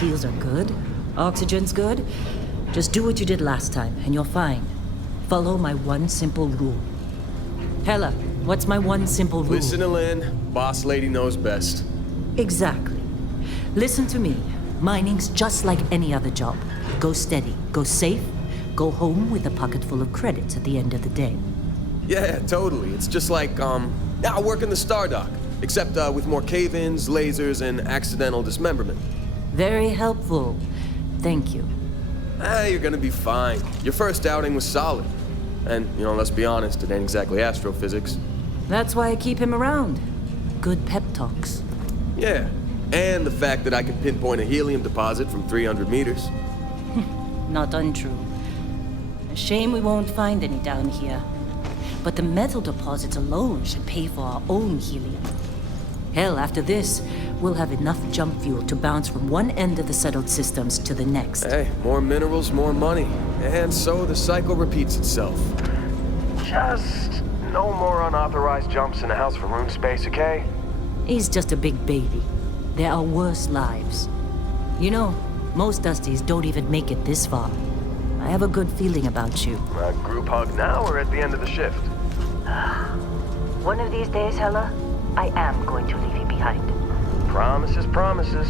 seals are good, oxygen's good. Just do what you did last time, and you're fine. Follow my one simple rule. Hella, what's my one simple rule? Listen to Lynn. Boss lady knows best. Exactly. Listen to me. Mining's just like any other job. Go steady, go safe, go home with a pocket full of credits at the end of the day. Yeah, totally. It's just like, I work in the Star Dock. Except with more cave-ins, lasers, and accidental dismemberment. Very helpful. Thank you. You're gonna be fine. Your first outing was solid. And, let's be honest, it ain't exactly astrophysics. That's why I keep him around. Good pep talks. Yeah, and the fact that I can pinpoint a helium deposit from 300 meters. Not untrue. A shame we won't find any down here. But the metal deposits alone should pay for our own helium. Hell, after this, we'll have enough jump fuel to bounce from one end of the settled systems to the next. Hey, more minerals, more money. And so the cycle repeats itself. Just no more unauthorized jumps in the house for room space, okay? He's just a big baby. There are worse lives. Most Dusties don't even make it this far. I have a good feeling about you. A group hug now or at the end of the shift? One of these days, Hella, I am going to leave you behind. Promises, promises.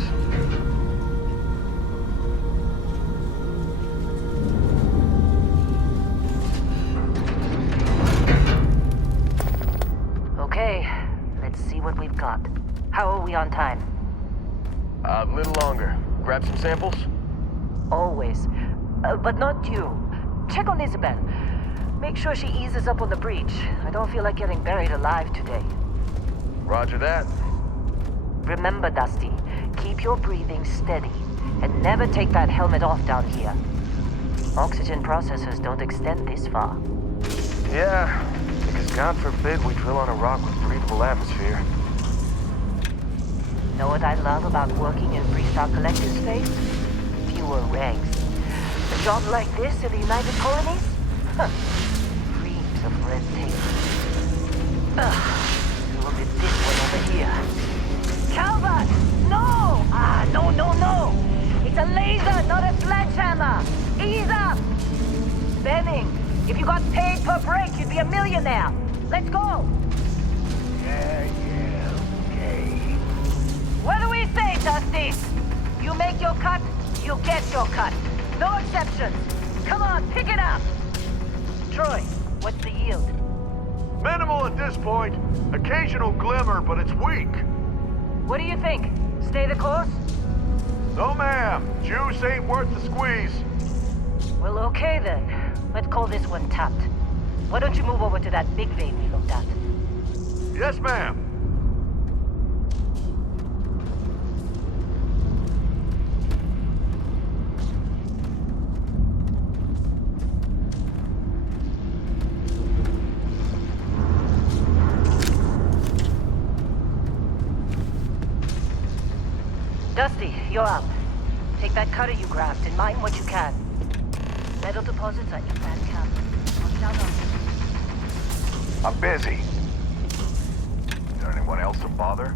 Okay, let's see what we've got. How are we on time? A little longer. Grab some samples? Always. But not you. Check on Isabel. Make sure she eases up on the breach. I don't feel like getting buried alive today. Roger that. Remember, Dusty, keep your breathing steady and never take that helmet off down here. Oxygen processors don't extend this far. Yeah, because God forbid we drill on a rock with breathable atmosphere. Know what I love about working in Freestar Collective space? Fewer regs. A job like this in the United Colonies? Dreams of red tape. Look at this one over here. Calvert! No! No! It's a laser, not a sledgehammer! Ease up! Benning, if you got paid per break, you'd be a millionaire. Let's go! Yeah, okay. What do we say, Dusty? You make your cut, you get your cut. No exceptions. Come on, pick it up. Troy, what's the yield? Minimal at this point. Occasional glimmer, but it's weak. What do you think? Stay the course? No, ma'am. Juice ain't worth the squeeze. Well, okay then. Let's call this one tapped. Why don't you move over to that big vein we looked at? Yes, ma'am. Dusty, you're up. Take that cutter you grabbed and mine what you can. Metal deposits are in that cap. Watch out on them. I'm busy. Is there anyone else to bother?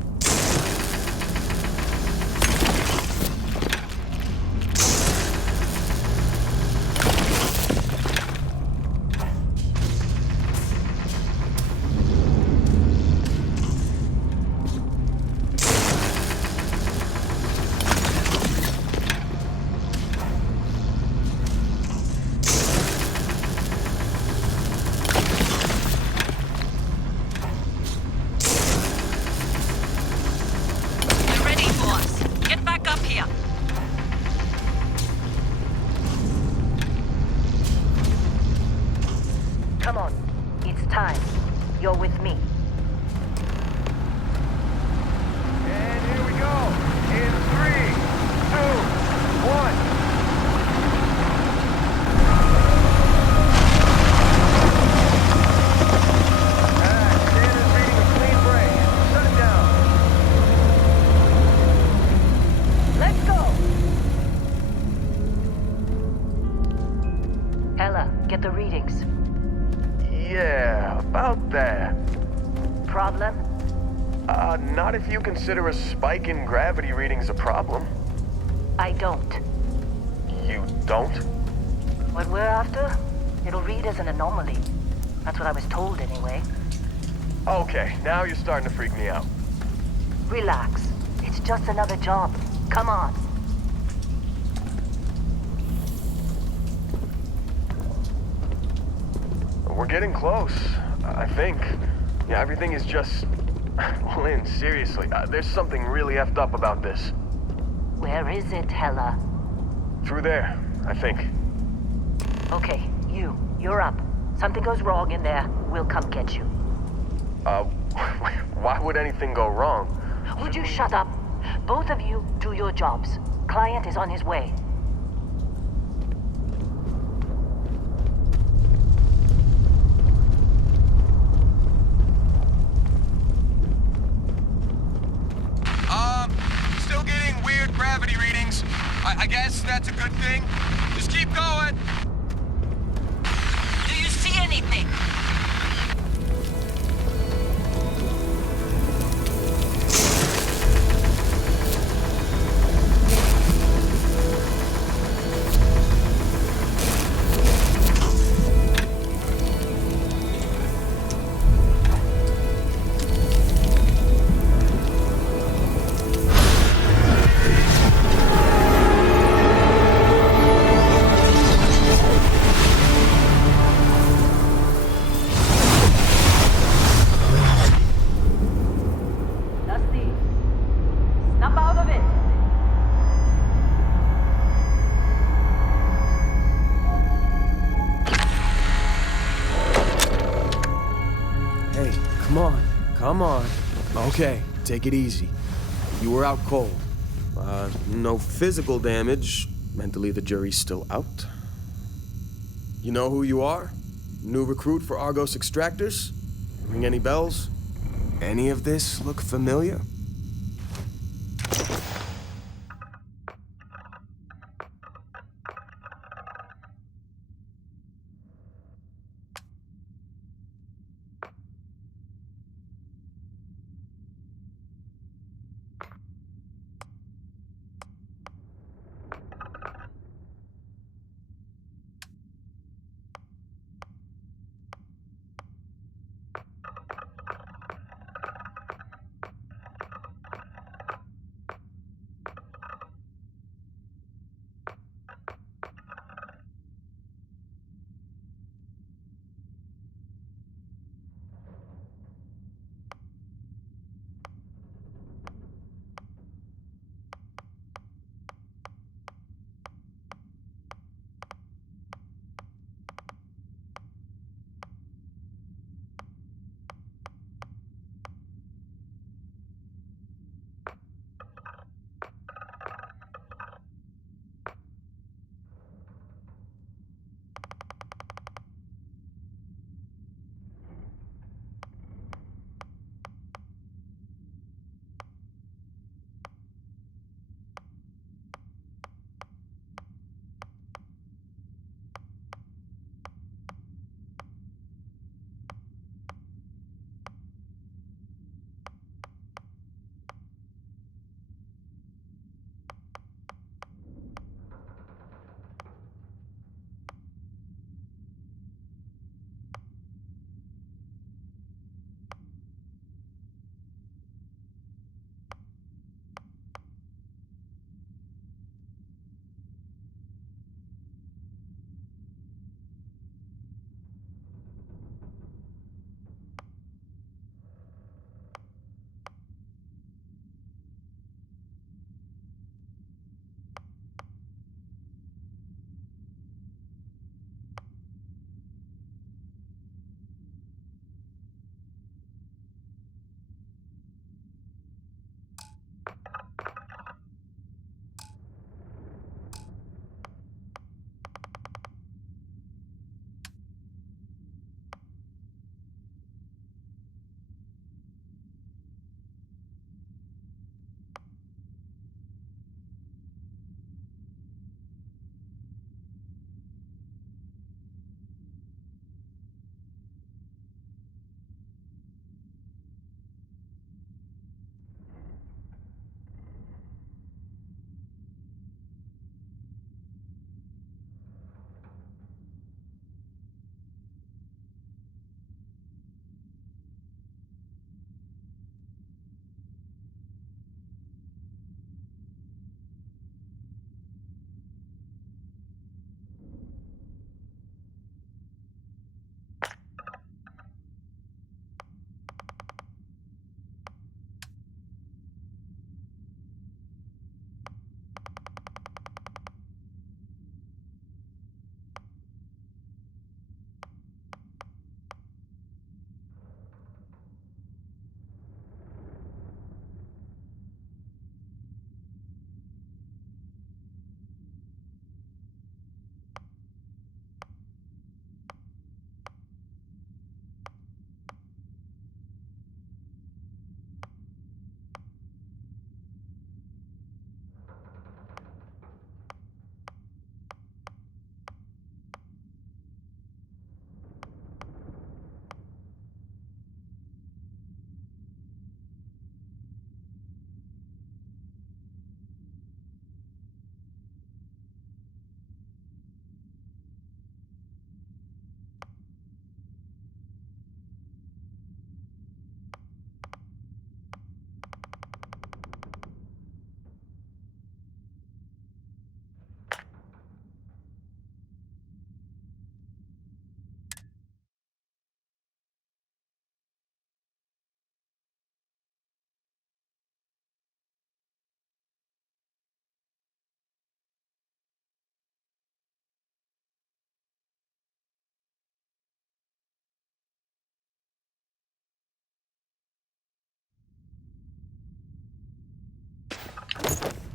Come on. It's time. You're with me. And here we go. In 3, 2, 1. Standard reading a clean break. Shut it down. Let's go! Ella, get the readings. Yeah, about that. Problem? Not if you consider a spike in gravity readings a problem. I don't. You don't? What we're after, it'll read as an anomaly. That's what I was told anyway. Okay, now you're starting to freak me out. Relax. It's just another job. Come on. We're getting close, I think. Yeah, everything is just... Lynn, seriously, there's something really effed up about this. Where is it, Hella? Through there, I think. Okay, you're up. Something goes wrong in there, we'll come get you. Why would anything go wrong? Would you shut up? Both of you do your jobs. Client is on his way. Still getting weird gravity readings. I guess that's a good thing. Just keep going. Do you see anything? Hey, come on. Okay, take it easy. You were out cold. No physical damage. Mentally, the jury's still out. You know who you are? New recruit for Argos Extractors? Ring any bells? Any of this look familiar?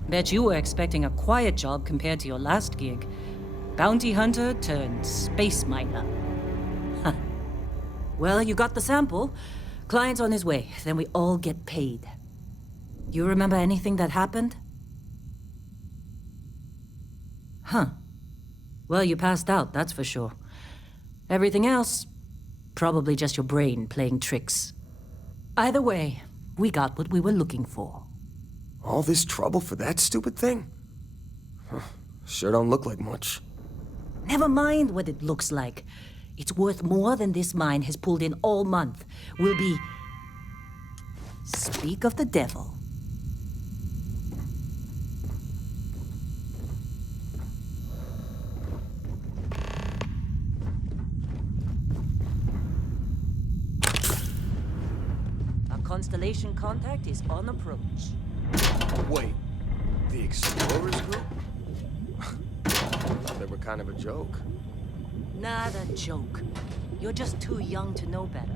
Bet you were expecting a quiet job compared to your last gig. Bounty hunter turned space miner. Huh. Well, you got the sample. Client's on his way, then we all get paid. You remember anything that happened? Huh. Well, you passed out, that's for sure. Everything else, probably just your brain playing tricks. Either way, we got what we were looking for. All this trouble for that stupid thing? Huh. Sure don't look like much. Never mind what it looks like. It's worth more than this mine has pulled in all month. We'll be... Speak of the devil. Our constellation contact is on approach. Wait, the Explorers group? They were kind of a joke. Not a joke. You're just too young to know better.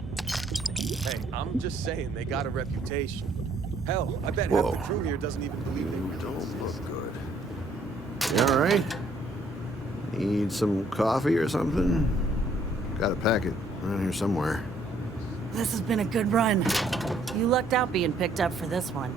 Hey, I'm just saying they got a reputation. Hell, I bet half the crew here doesn't even believe they really Don't look good. You all right? Need some coffee or something? Got a packet around here somewhere. This has been a good run. You lucked out being picked up for this one.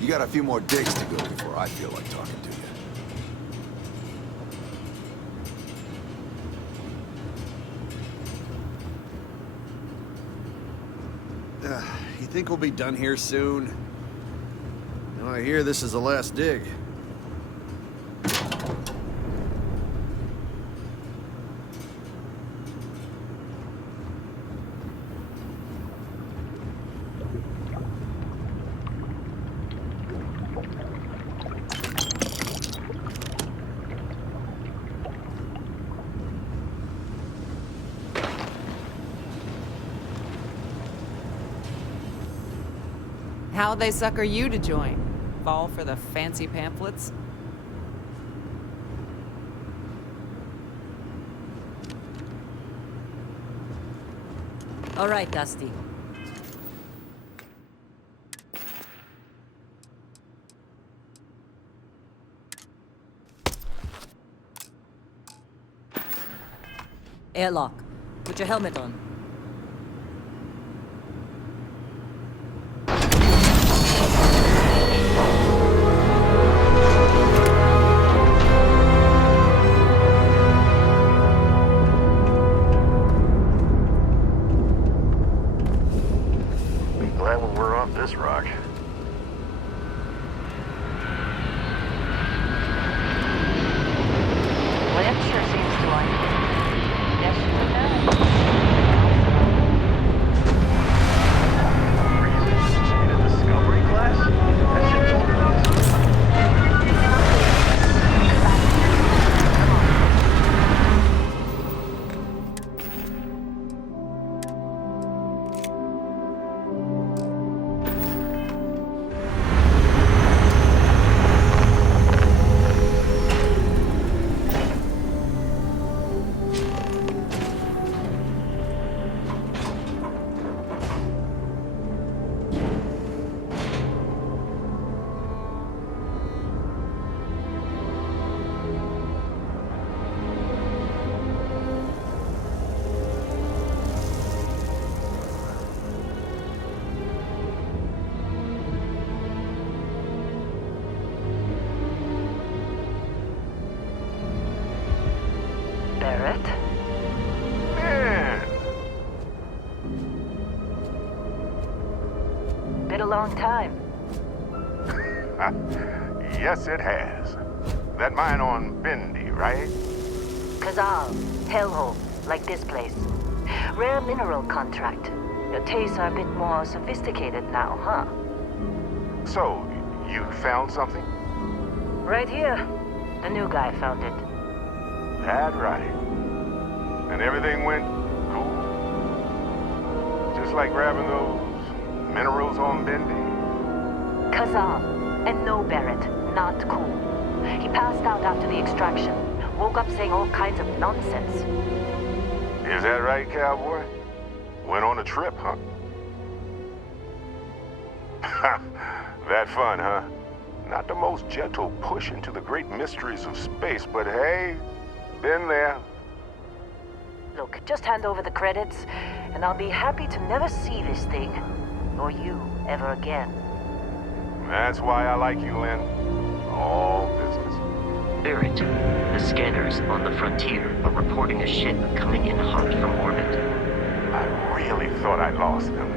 You got a few more digs to go before I feel like talking to you. You think we'll be done here soon? You know, I hear this is the last dig. How'd they sucker you to join? Fall for the fancy pamphlets? All right, Dusty. Airlock. Put your helmet on. Be glad when we're off this rock. Lynn sure seems to like it. Guess you would know. Barrett. Man, Been a long time. yes it has. That mine on Bendy, right? Kazal, hellhole, like this place. Rare mineral contract. Your tastes are a bit more sophisticated now, huh? So, you found something? Right here. The new guy found it. That right. And everything went cool? Just like grabbing those minerals on Bendy? Kazal, and no Barrett, not cool. He passed out after the extraction. Woke up saying all kinds of nonsense. Is that right, cowboy? Went on a trip, huh? That fun, huh? Not the most gentle push into the great mysteries of space, but hey, been there. Look, just hand over the credits, and I'll be happy to never see this thing, or you, ever again. That's why I like you, Lynn. All business. Barrett, the scanners on the frontier are reporting a ship coming in hot from orbit. I really thought I lost them.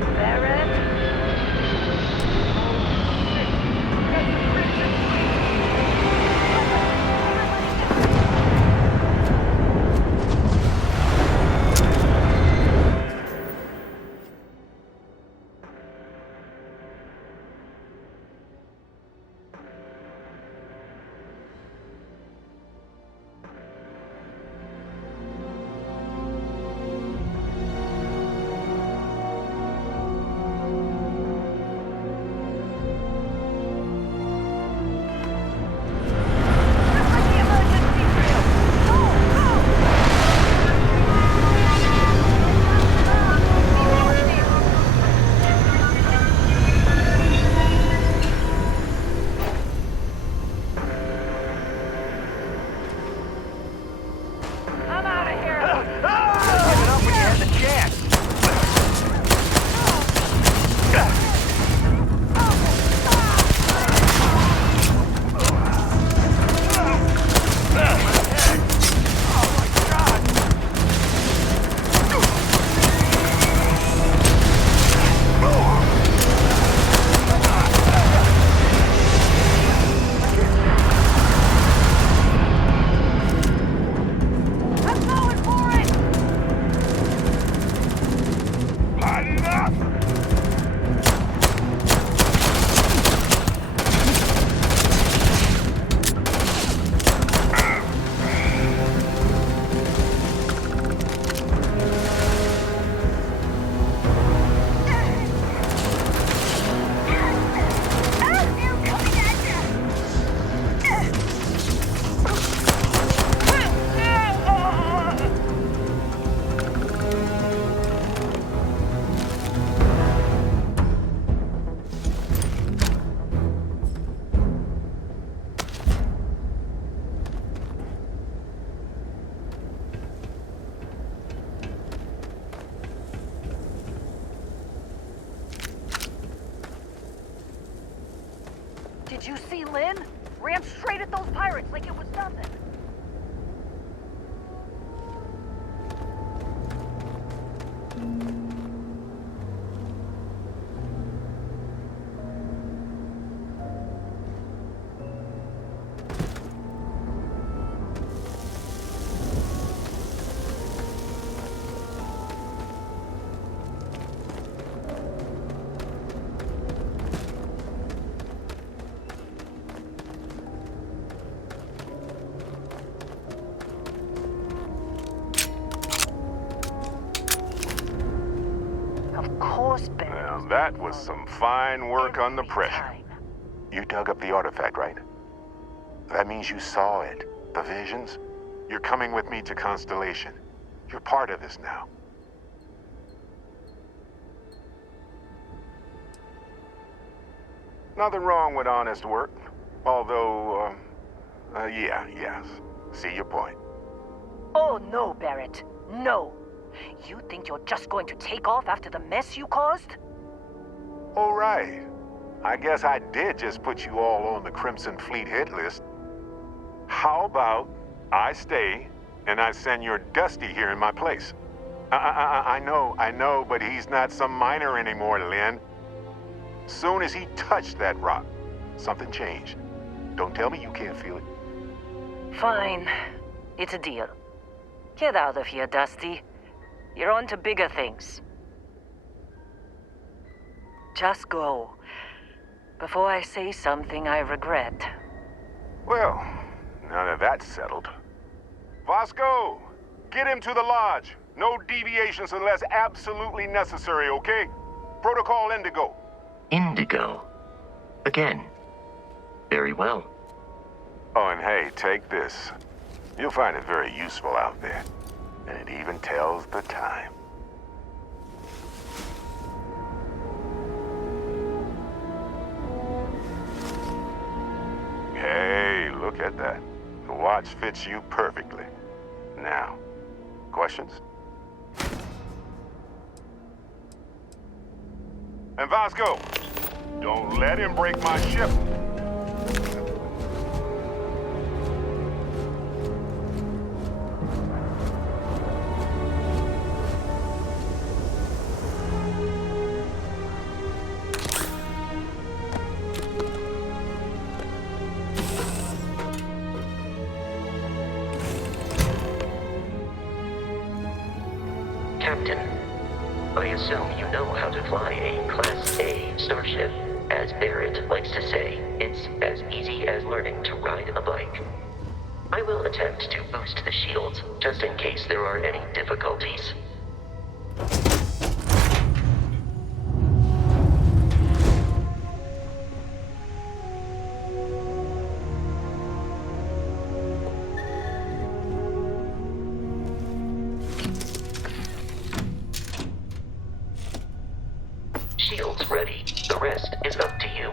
Barrett? Did you see Lynn? Ran straight at those pirates like it was nothing. Of course, Barrett. Now, that was some fine work under pressure. You dug up the artifact, right? That means you saw it. The visions? You're coming with me to Constellation. You're part of this now. Nothing wrong with honest work. Although, yes. See your point. Oh, no, Barrett. No. You think you're just going to take off after the mess you caused? All right. I guess I did just put you all on the Crimson Fleet hit list. How about I stay and I send your Dusty here in my place. I know, but he's not some miner anymore, Lynn. Soon as he touched that rock, something changed. Don't tell me you can't feel it. Fine. It's a deal. Get out of here, Dusty. You're on to bigger things. Just go. Before I say something I regret. Well, now that that's settled. Vasco, get him to the lodge. No deviations unless absolutely necessary, okay? Protocol Indigo. Indigo. Again. Very well. Oh, and hey, take this. You'll find it very useful out there. And it even tells the time. Hey, look at that. The watch fits you perfectly. Now, questions? And Vasco, don't let him break my ship. Captain, I assume you know how to fly a Class A starship. As Barrett likes to say, it's as easy as learning to ride a bike. I will attempt to boost the shields, just in case there are any difficulties. Shields ready. The rest is up to you.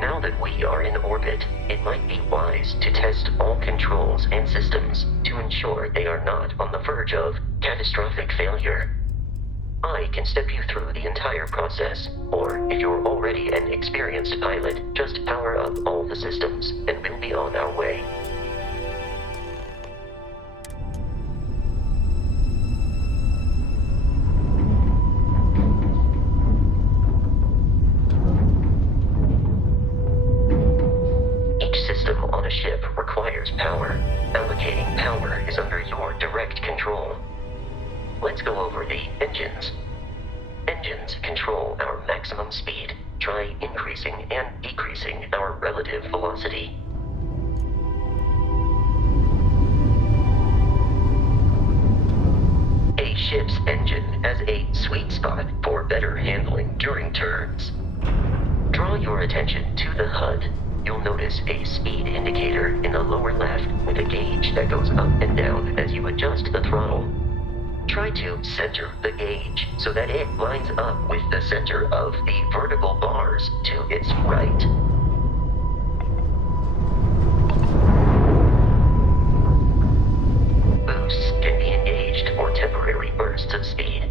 Now that we are in orbit, it might be wise to test all controls and systems to ensure they are not on the verge of catastrophic failure. I can step you through the entire process, or if you're already an experienced pilot, just power up all the systems and we'll be on our way. Each system on a ship requires power. Allocating power is under your direct control. Let's go over the engines. Engines control our maximum speed. Try increasing and decreasing our relative velocity. A ship's engine has a sweet spot for better handling during turns. Draw your attention to the HUD. You'll notice a speed indicator in the lower left with a gauge that goes up and down as you adjust the throttle. Try to center the gauge so that it lines up with the center of the vertical bars to its right. Boosts can be engaged for temporary bursts of speed.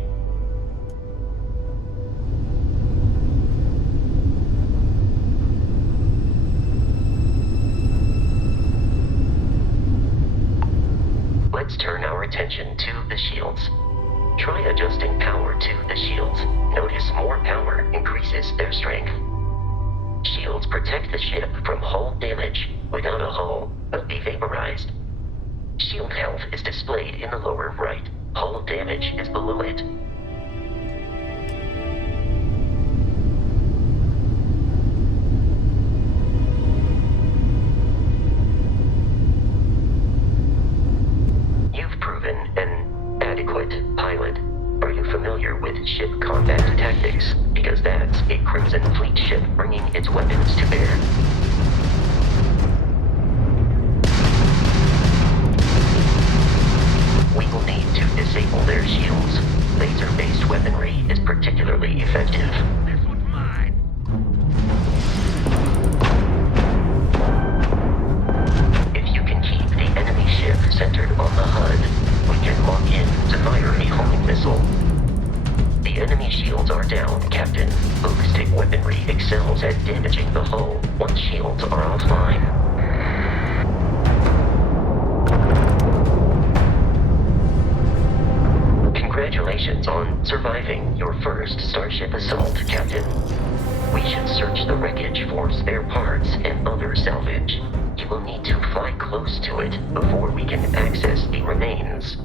Let's turn our attention to the shields. Try adjusting power to the shields. Notice more power increases their strength. Shields protect the ship from hull damage. Without a hull, but be vaporized. Shield health is displayed in the lower right. Hull damage is below it. You've proven an adequate pilot. Are you familiar with ship combat tactics? Because that's a Crimson Fleet ship bringing its weapons to bear. fine. Congratulations on surviving your first Starship assault, Captain. We should search the wreckage for spare parts and other salvage. You will need to fly close to it before we can access the remains.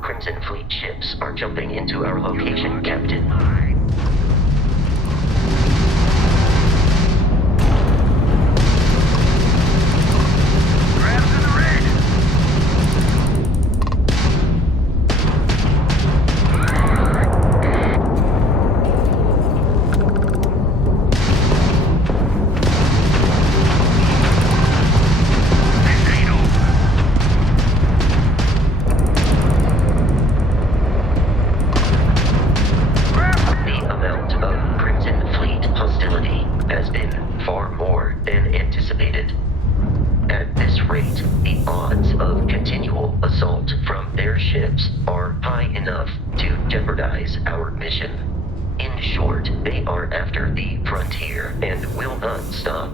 Crimson Fleet ships are jumping into our location, Captain. Are high enough to jeopardize our mission. In short, they are after the frontier and will not stop.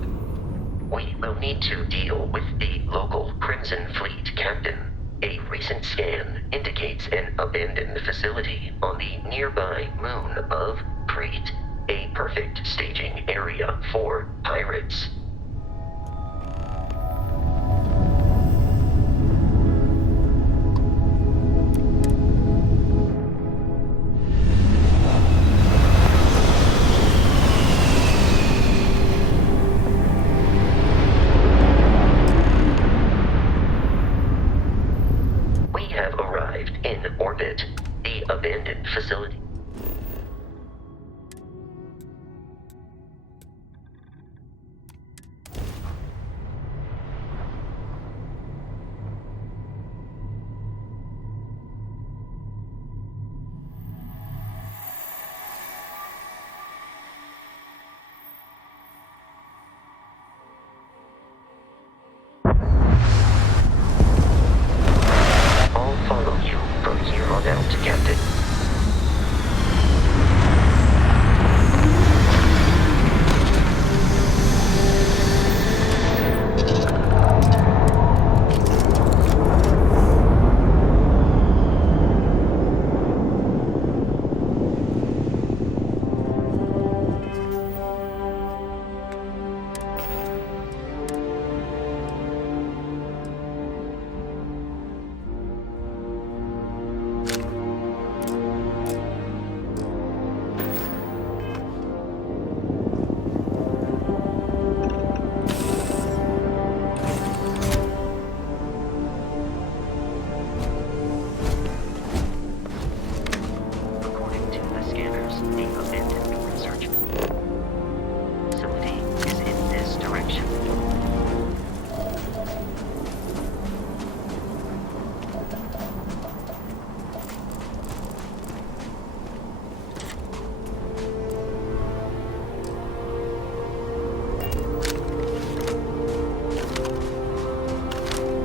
We will need to deal with the local Crimson Fleet captain. A recent scan indicates an abandoned facility on the nearby moon of Crete, a perfect staging area for pirates. Abandoned facility. I'll follow you from here on out, Captain.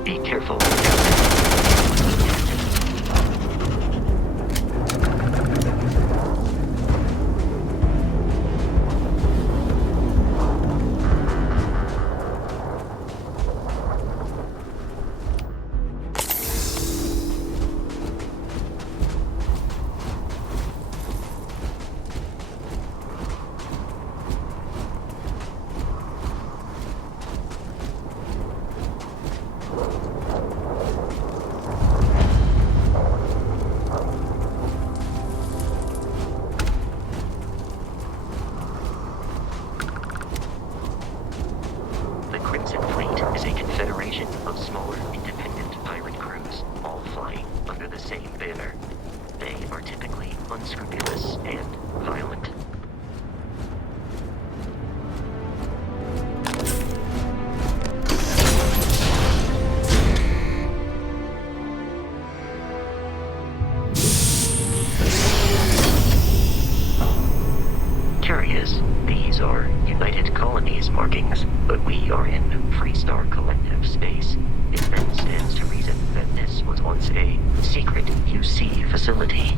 Be careful. is a confederation of smaller, independent pirate crews, all flying under the same banner. They are typically unscrupulous and violent. markings, but we are in Freestar Collective space. It then stands to reason that this was once a secret UC facility.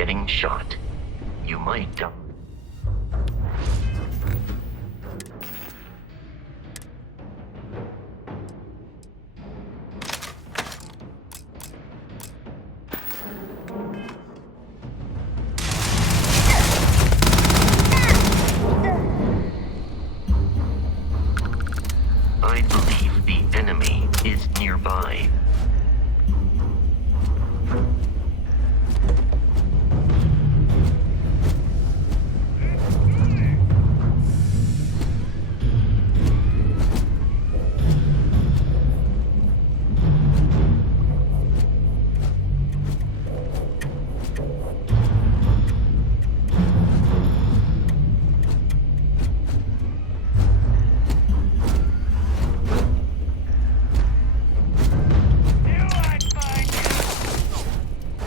getting shot. You might die. I believe the enemy is nearby.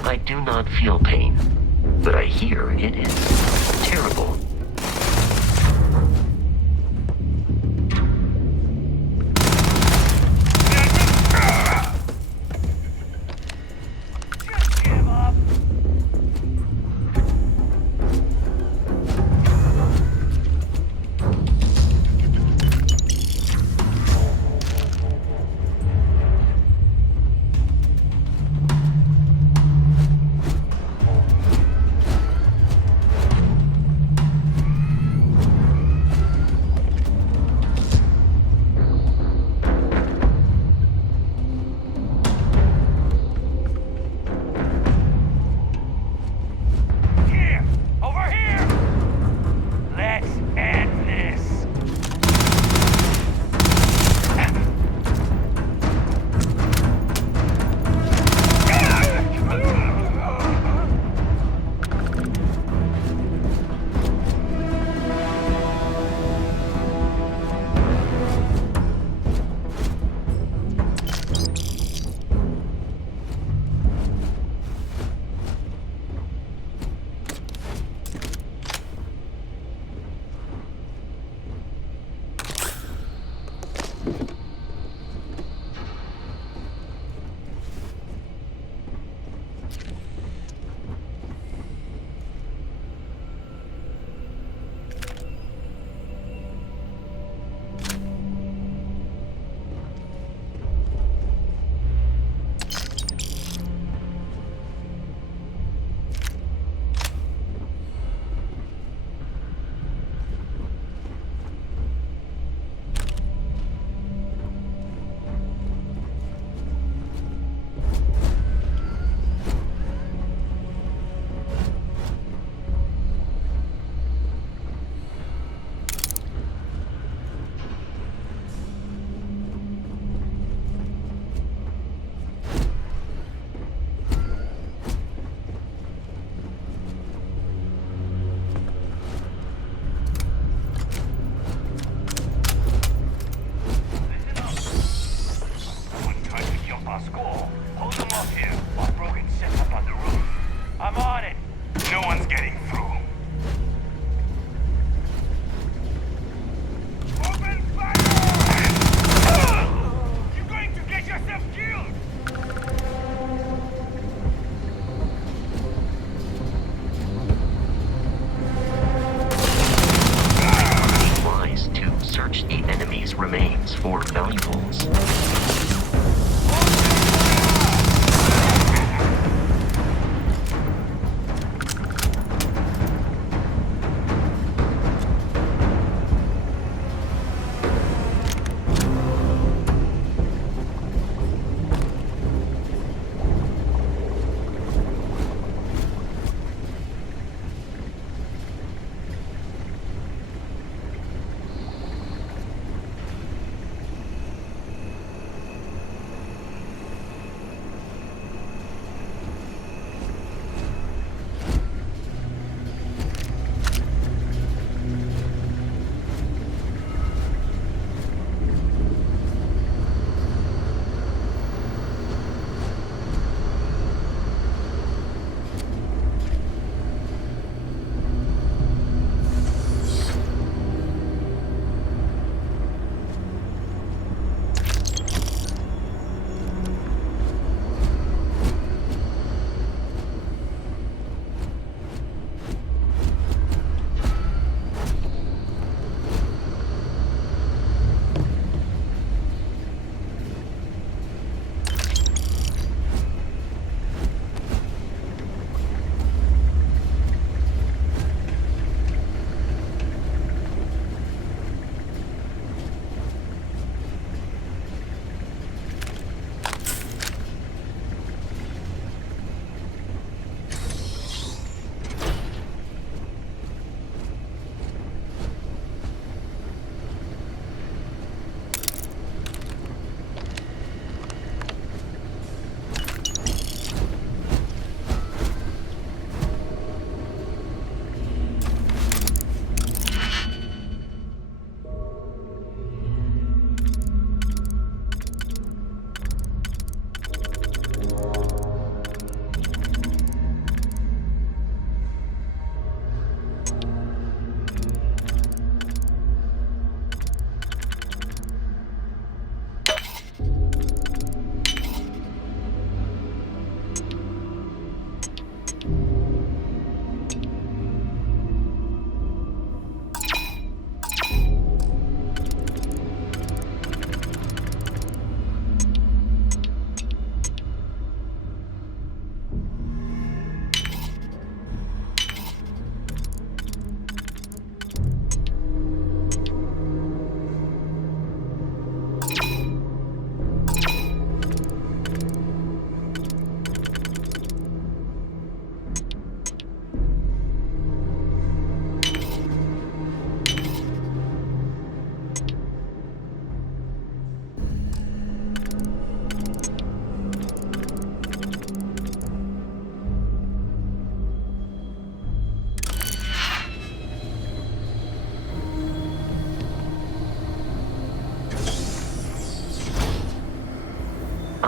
I do not feel pain, but I hear it is terrible.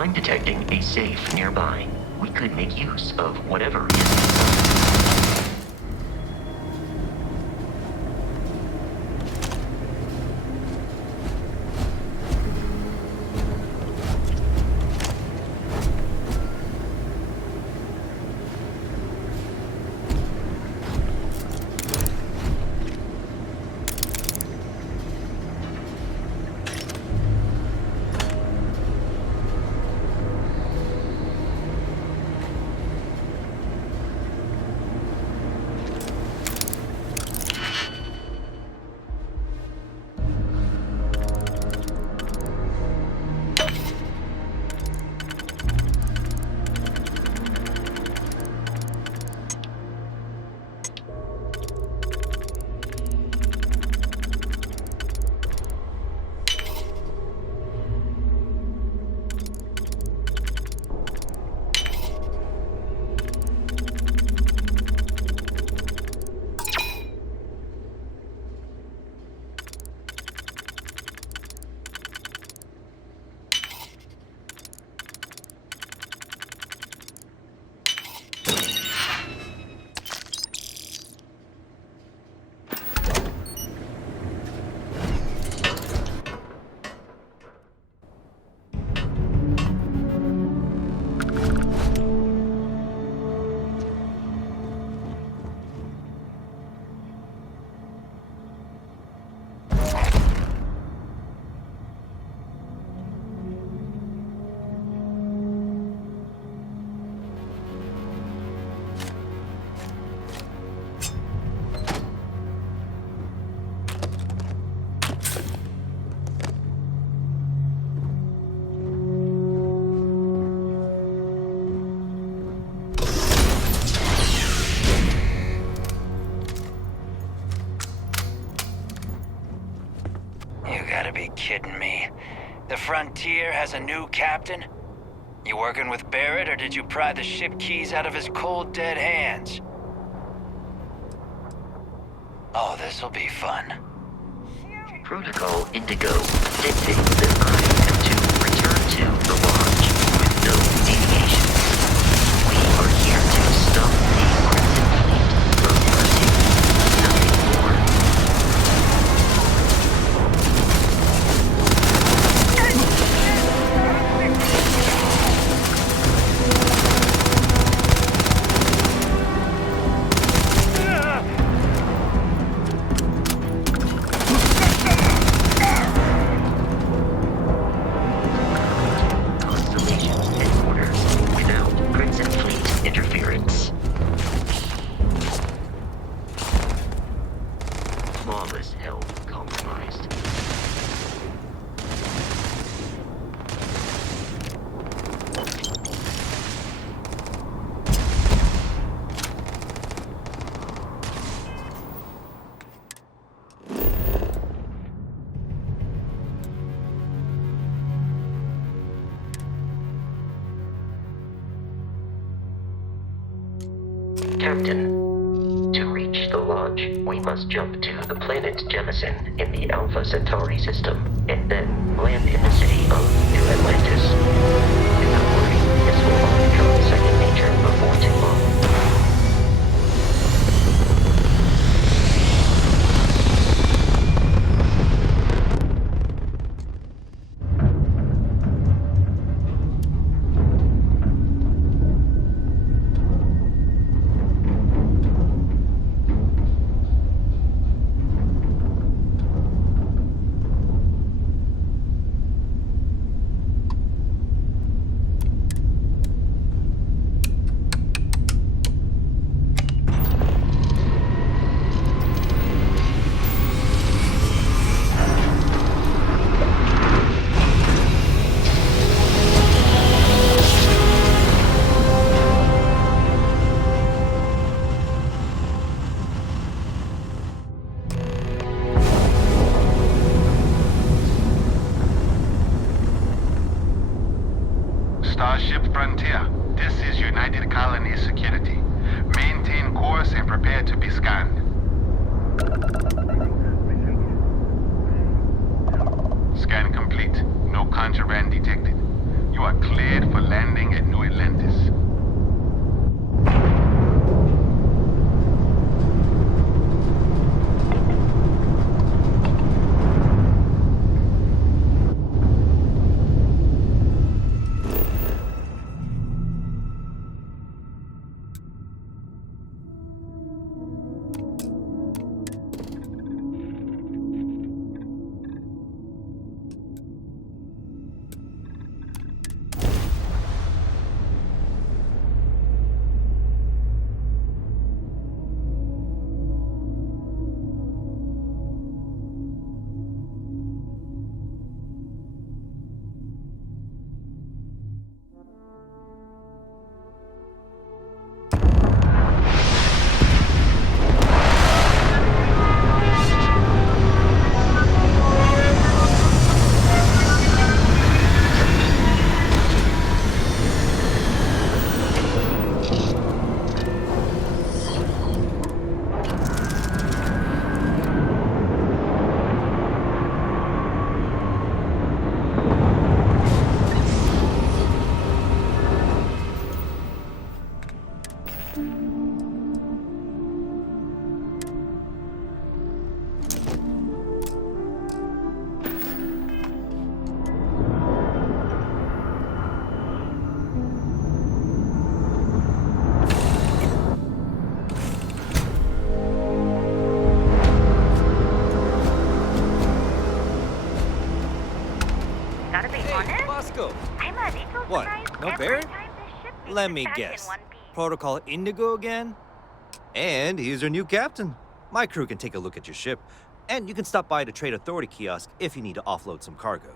I'm detecting a safe nearby. We could make use of whatever is inside. Kidding me? The Frontier has a new captain? You working with Barrett, or did you pry the ship keys out of his cold, dead hands? Oh, this'll be fun. Protocol Indigo dictates that I am to return to the lodge with no deviations. We are here to stop the Crimson Fleet from pursuing nothing more. Captain, to reach the lodge, we must jump to the planet Jemison in the Alpha Centauri system, and then land in the city of New Atlantis. In a hurry, this will all become second nature before too long. Starship Frontier, this is United Colony Security. Maintain course and prepare to be scanned. Scan complete. No contraband detected. You are cleared for landing at New Atlantis. What? No Barrett? Let me guess. Protocol Indigo again? And he's your new captain. My crew can take a look at your ship, and you can stop by the Trade Authority kiosk if you need to offload some cargo.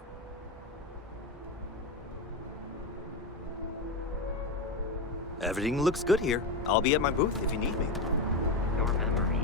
Everything looks good here. I'll be at my booth if you need me. Your memory.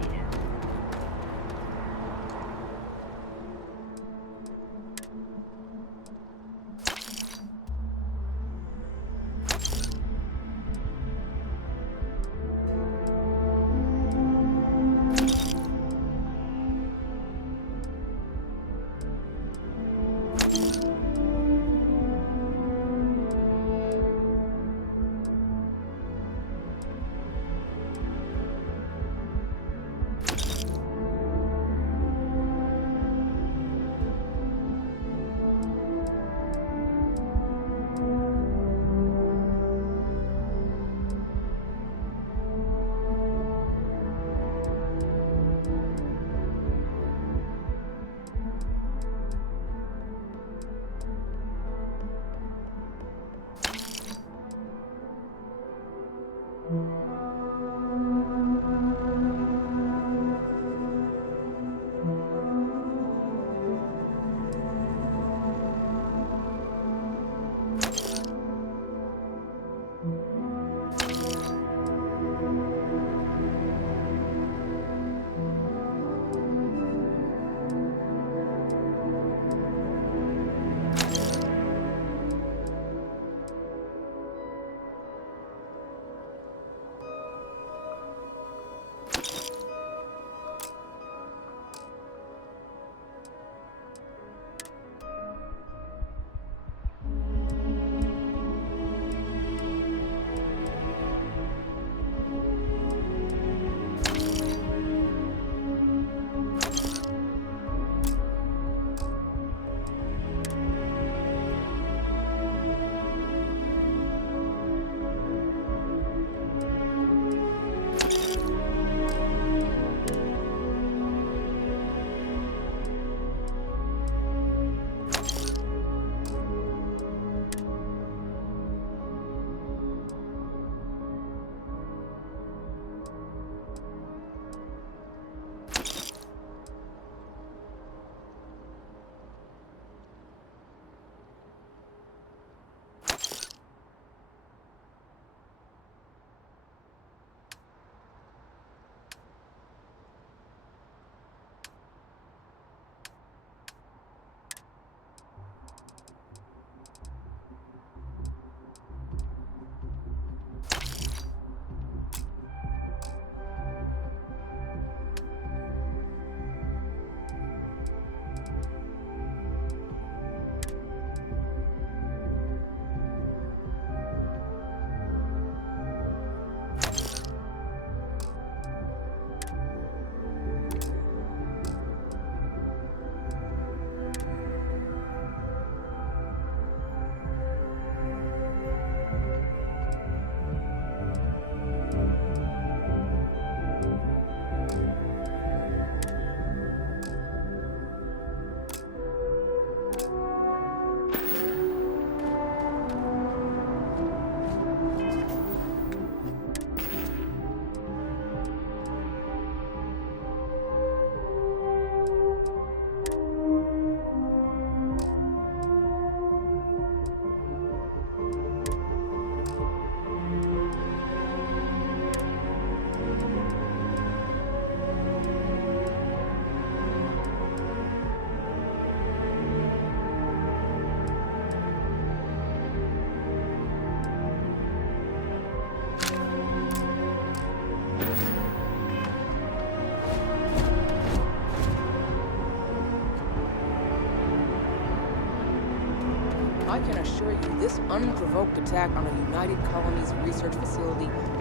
can assure you this unprovoked attack on a United Colonies research facility will not...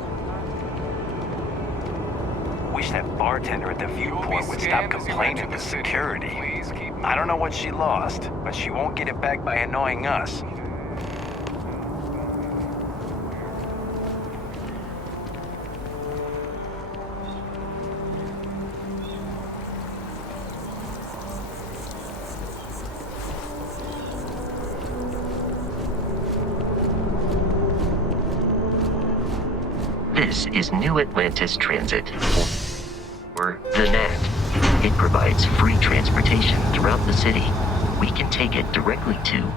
Wish that bartender at the viewport would stop complaining to security. I don't know what she lost, but she won't get it back by annoying us. This is New Atlantis Transit, or the NAT. It provides free transportation throughout the city. We can take it directly to...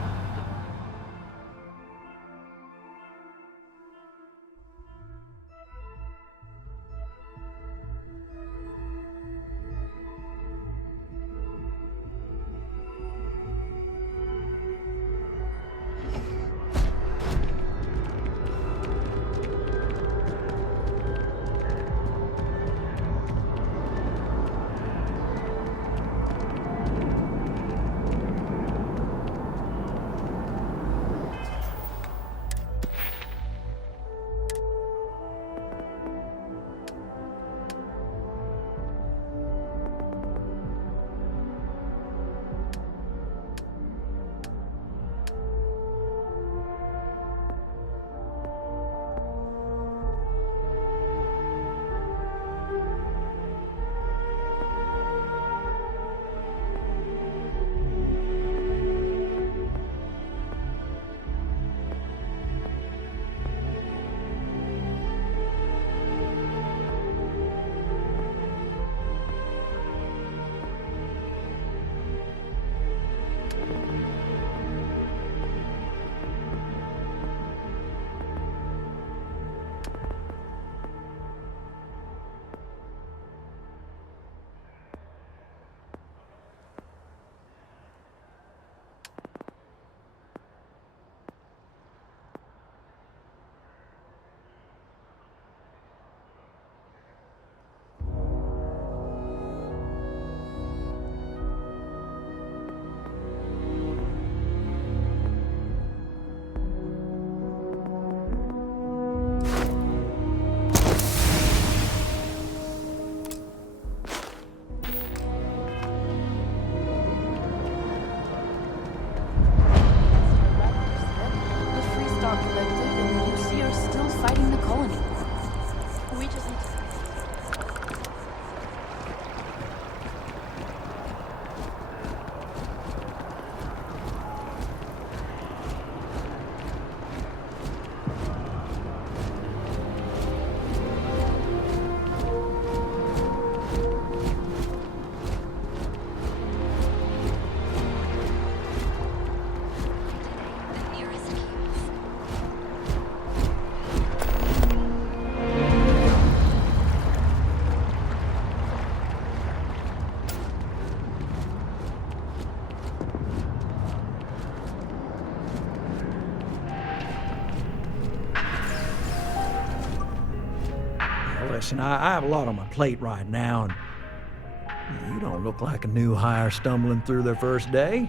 Listen, I have a lot on my plate right now, and you don't look like a new hire stumbling through their first day.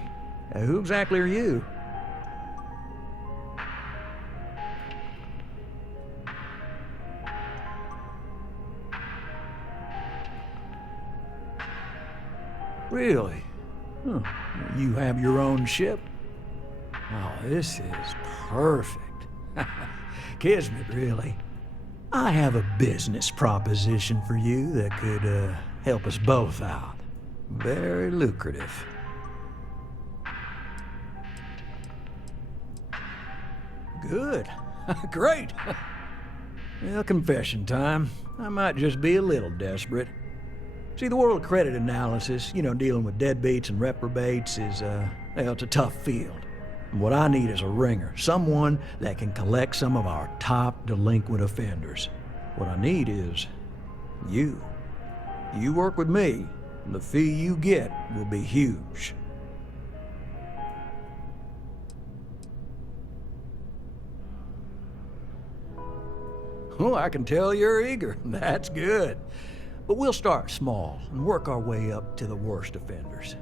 Now, who exactly are you? Really? Huh. You have your own ship? Oh, this is perfect. Kismet, really. I have a business proposition for you that could help us both out. Very lucrative. Good. Great. Well, confession time. I might just be a little desperate. See, the world of credit analysis, dealing with deadbeats and reprobates is, it's a tough field. And what I need is a ringer, someone that can collect some of our top delinquent offenders. What I need is you. You work with me, and the fee you get will be huge. Oh, I can tell you're eager. That's good. But we'll start small and work our way up to the worst offenders.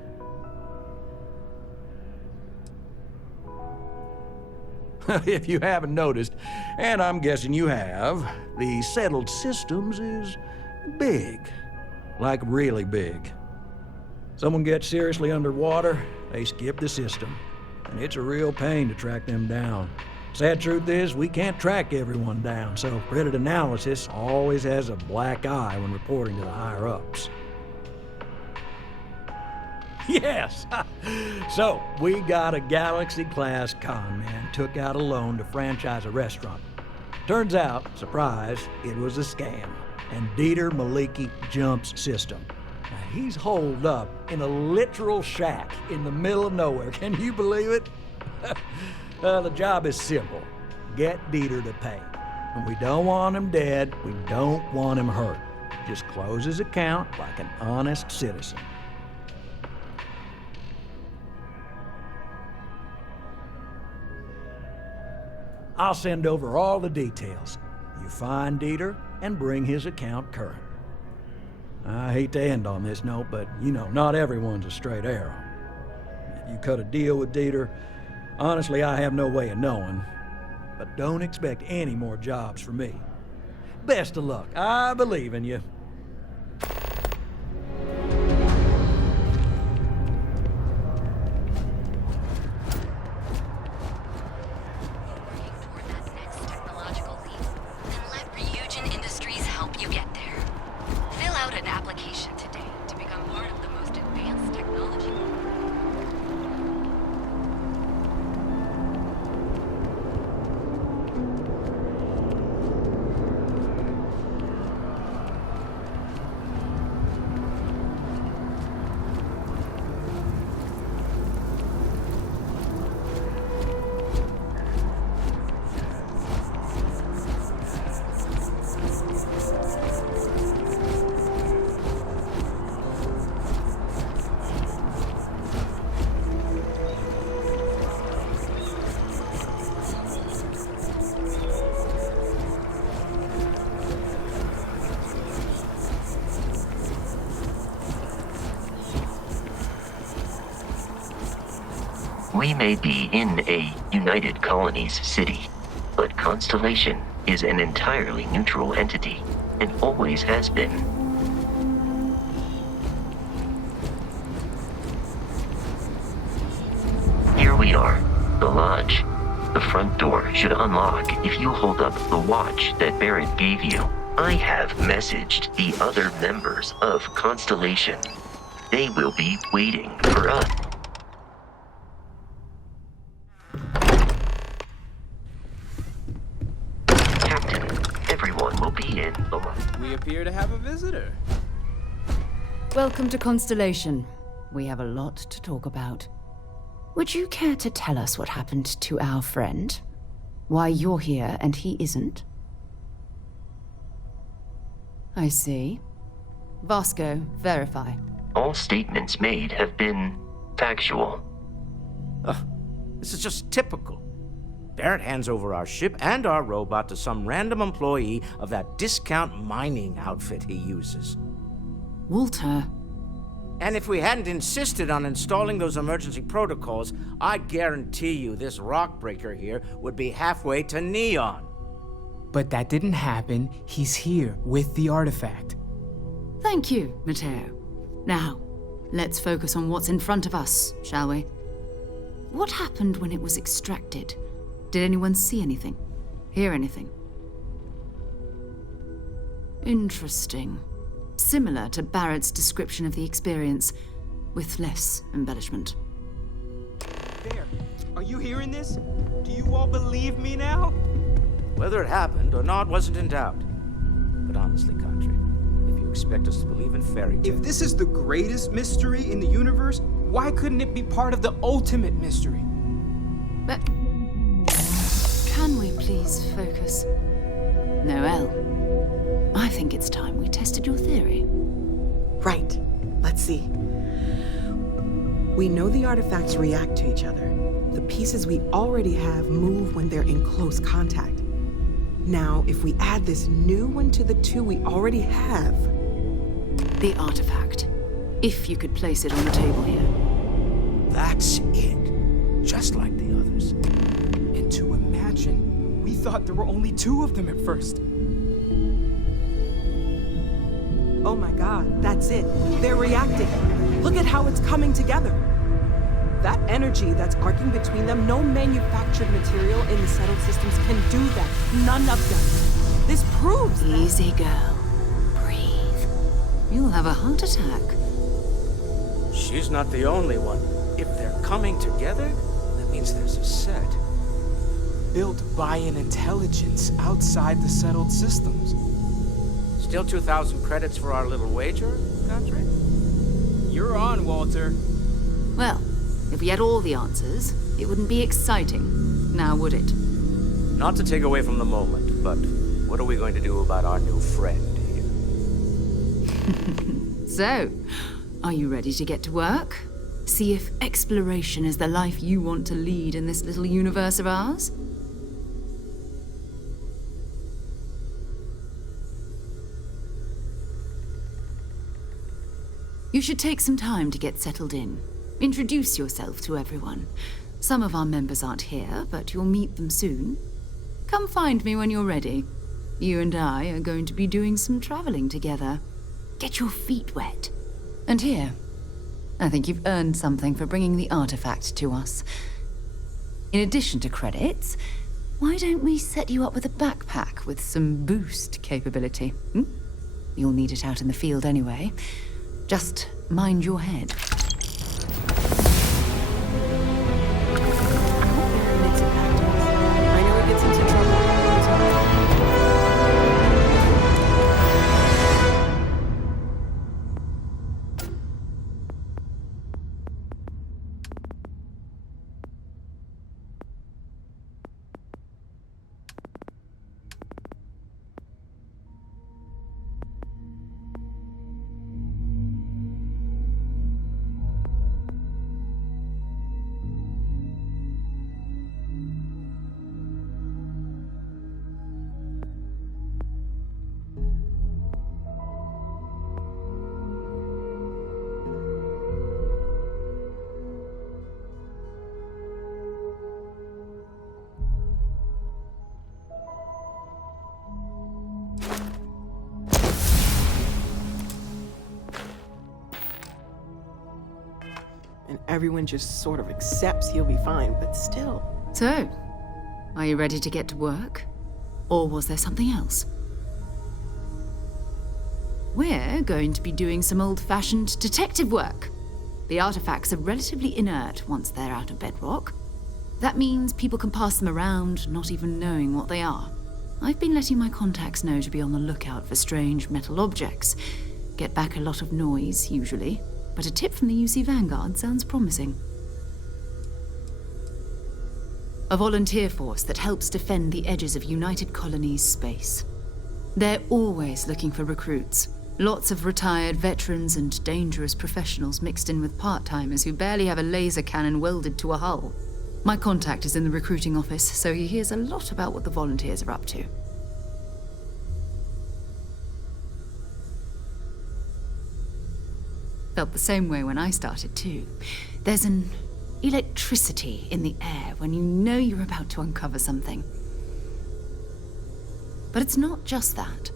If you haven't noticed, and I'm guessing you have, the settled systems is big. Like really big. Someone gets seriously underwater, they skip the system. And it's a real pain to track them down. Sad truth is, we can't track everyone down, so credit analysis always has a black eye when reporting to the higher-ups. Yes! So, we got a Galaxy-class con man took out a loan to franchise a restaurant. Turns out, surprise, it was a scam. And Dieter Maliki jumps system. Now, he's holed up in a literal shack in the middle of nowhere. Can you believe it? The job is simple. Get Dieter to pay. And we don't want him dead, we don't want him hurt. Just close his account like an honest citizen. I'll send over all the details. You find Dieter and bring his account current. I hate to end on this note, but you know, not everyone's a straight arrow. If you cut a deal with Dieter, honestly, I have no way of knowing. But don't expect any more jobs from me. Best of luck. I believe in you. We may be in a United Colonies city, but Constellation is an entirely neutral entity, and always has been. Here we are, the lodge. The front door should unlock if you hold up the watch that Barrett gave you. I have messaged the other members of Constellation. They will be waiting for us. We appear to have a visitor. Welcome to Constellation. We have a lot to talk about. Would you care to tell us what happened to our friend? Why you're here and he isn't? I see. Vasco, verify. All statements made have been factual. This is just typical. Barrett hands over our ship and our robot to some random employee of that discount mining outfit he uses. Walter. And if we hadn't insisted on installing those emergency protocols, I guarantee you this rock breaker here would be halfway to Neon. But that didn't happen. He's here with the artifact. Thank you, Matteo. Now, let's focus on what's in front of us, shall we? What happened when it was extracted? Did anyone see anything? Hear anything? Interesting. Similar to Barrett's description of the experience, with less embellishment. There. Are you hearing this? Do you all believe me now? Whether it happened or not wasn't in doubt. But honestly, Country, if you expect us to believe in fairy tales... If this is the greatest mystery in the universe, why couldn't it be part of the ultimate mystery? But... can we please focus? Noelle, I think it's time we tested your theory. Right. Let's see. We know the artifacts react to each other. The pieces we already have move when they're in close contact. Now, if we add this new one to the two we already have... The artifact. If you could place it on the table here. That's it. Just like the others. And hard to imagine. We thought there were only 2 of them at first. Oh my god, that's it. They're reacting. Look at how it's coming together. That energy that's arcing between them, no manufactured material in the settled systems can do that. None of them. This proves that... Easy, girl. Breathe. You'll have a heart attack. She's not the only one. If they're coming together, that means there's a set. Built by an intelligence outside the settled systems. Still 2,000 credits for our little wager, Godfrey? You're on, Walter. Well, if we had all the answers, it wouldn't be exciting. Now, would it? Not to take away from the moment, but what are we going to do about our new friend here? So, are you ready to get to work? See if exploration is the life you want to lead in this little universe of ours? You should take some time to get settled in. Introduce yourself to everyone. Some of our members aren't here, but you'll meet them soon. Come find me when you're ready. You and I are going to be doing some traveling together. Get your feet wet. And here, I think you've earned something for bringing the artifact to us. In addition to credits, why don't we set you up with a backpack with some boost capability? You'll need it out in the field anyway. Just mind your head. I know it gets into trouble. And everyone just sort of accepts he'll be fine, but still. So, are you ready to get to work? Or was there something else? We're going to be doing some old-fashioned detective work. The artifacts are relatively inert once they're out of bedrock. That means people can pass them around, not even knowing what they are. I've been letting my contacts know to be on the lookout for strange metal objects. Get back a lot of noise, usually. But a tip from the UC Vanguard sounds promising. A volunteer force that helps defend the edges of United Colonies space. They're always looking for recruits. Lots of retired veterans and dangerous professionals mixed in with part-timers who barely have a laser cannon welded to a hull. My contact is in the recruiting office, so he hears a lot about what the volunteers are up to. Felt the same way when I started, too. There's an electricity in the air when you know you're about to uncover something. But it's not just that.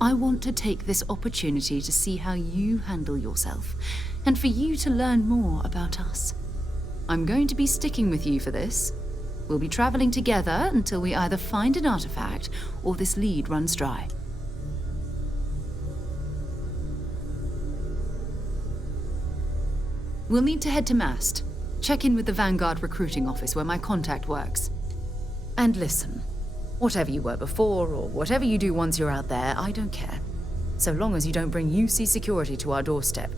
I want to take this opportunity to see how you handle yourself, and for you to learn more about us. I'm going to be sticking with you for this. We'll be traveling together until we either find an artifact or this lead runs dry. We'll need to head to Mast. Check in with the Vanguard recruiting office where my contact works. And listen, whatever you were before or whatever you do once you're out there, I don't care. So long as you don't bring UC security to our doorstep.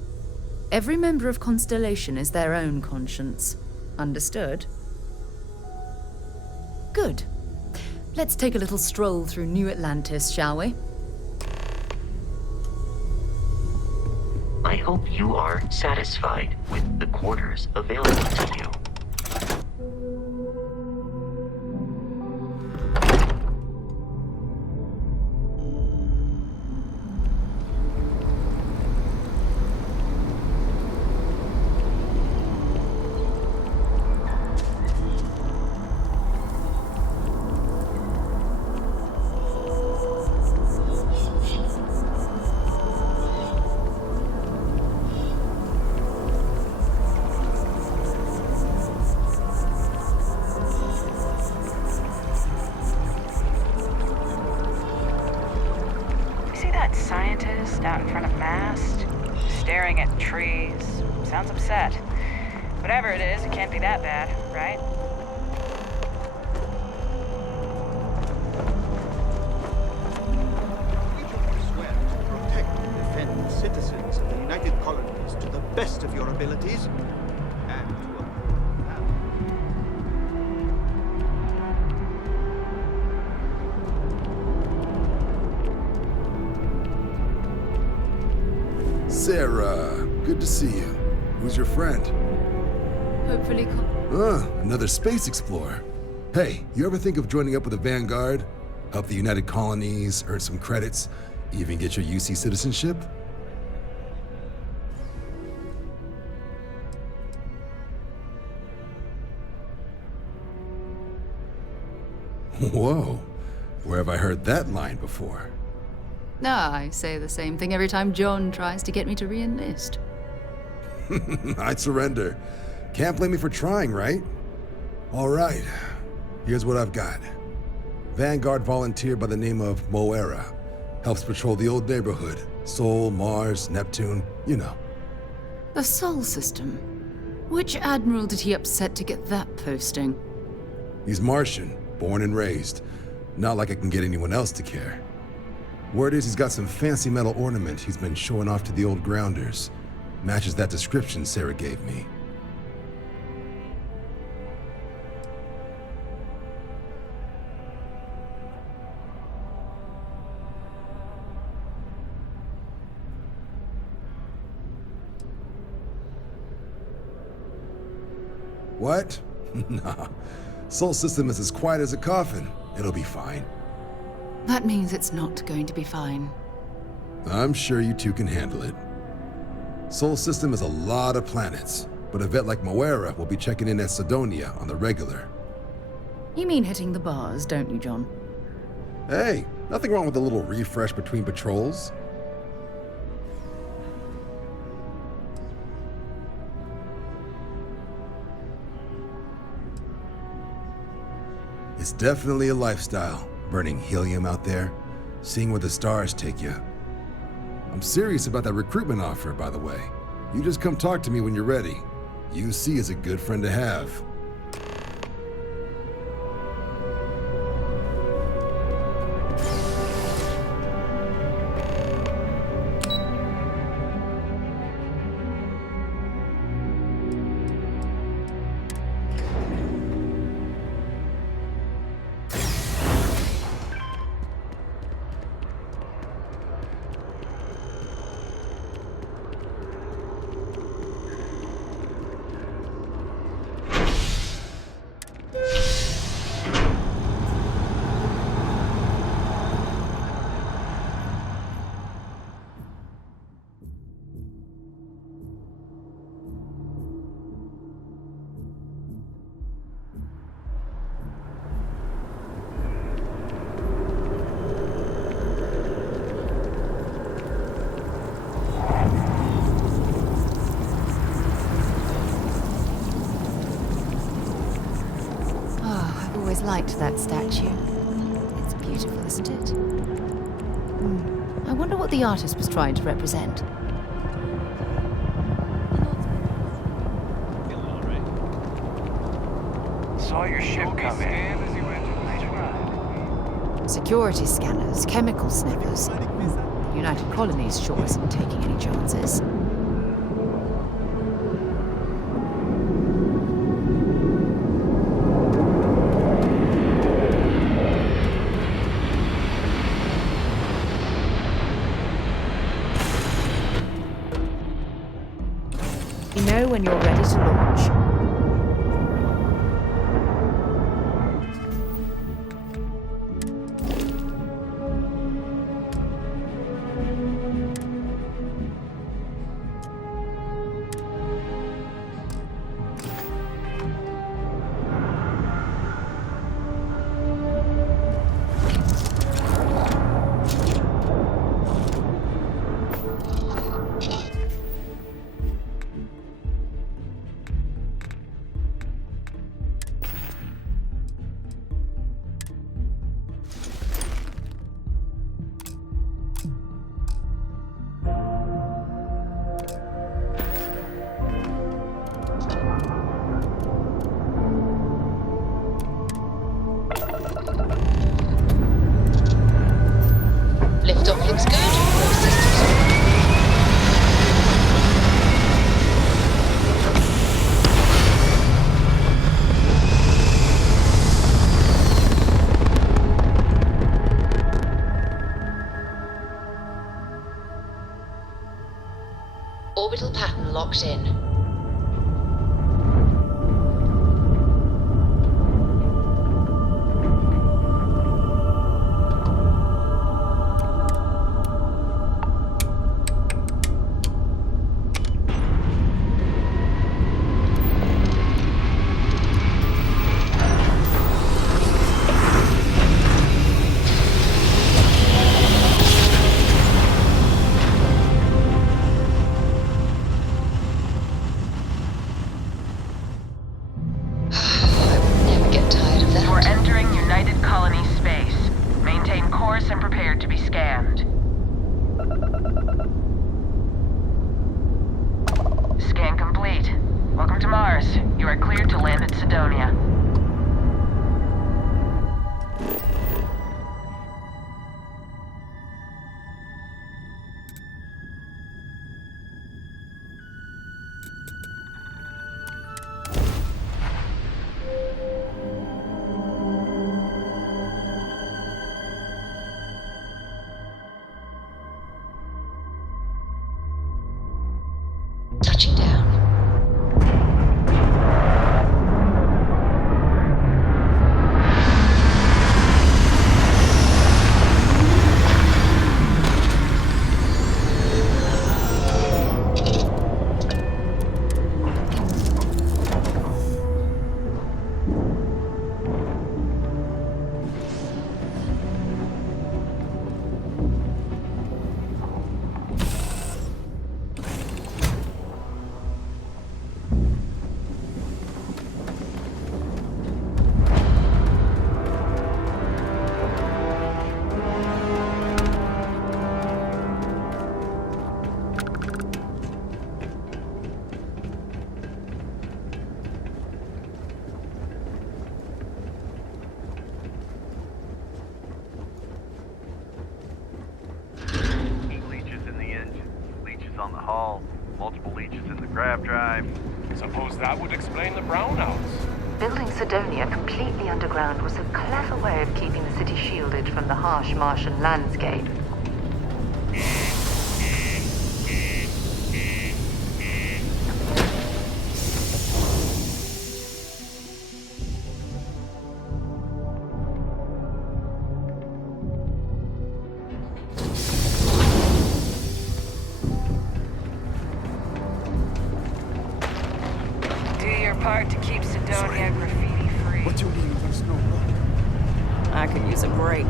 Every member of Constellation is their own conscience. Understood? Good. Let's take a little stroll through New Atlantis, shall we? I hope you are satisfied with the quarters available to you. mad scientist out in front of mast, staring at trees. Sounds upset. Whatever it is, it can't be that bad, right? Swear to protect and defend the citizens of the United Colonies to the best of your abilities, and to uphold Sarah, good to see you. Who's your friend? Hopefully, Another space explorer. Hey, you ever think of joining up with the Vanguard? Help the United Colonies, earn some credits, even get your UC citizenship? Whoa, where have I heard that line before? I say the same thing every time John tries to get me to re-enlist. I'd surrender. Can't blame me for trying, right? All right, here's what I've got. Vanguard volunteer by the name of Moira. Helps patrol the old neighborhood. Sol, Mars, Neptune, you know. The Sol system. Which admiral did he upset to get that posting? He's Martian, born and raised. Not like I can get anyone else to care. Word is he's got some fancy metal ornament he's been showing off to the old grounders. Matches that description Sarah gave me. What? Nah. Sol system is as quiet as a coffin. It'll be fine. That means it's not going to be fine. I'm sure you two can handle it. Sol system is a lot of planets, but a vet like Moira will be checking in at Sidonia on the regular. You mean hitting the bars, don't you, John? Hey, nothing wrong with a little refresh between patrols. It's definitely a lifestyle, burning helium out there, seeing where the stars take you. I'm serious about that recruitment offer, by the way. You just come talk to me when you're ready. UC is a good friend to have. Liked that statue. It's beautiful, isn't it? I wonder what the artist was trying to represent. Saw your ship come in. Security scanners, chemical sniffers. The United Colonies sure isn't taking any chances. Know when you're ready to launch. Orbital pattern locked in. Touching down. on the hull, multiple leeches in the grav drive. Suppose that would explain the brownouts. Building Sidonia completely underground was a clever way of keeping the city shielded from the harsh Martian landscape. Part to keep Sidonia graffiti free. What do you mean there's no road? I could use a break.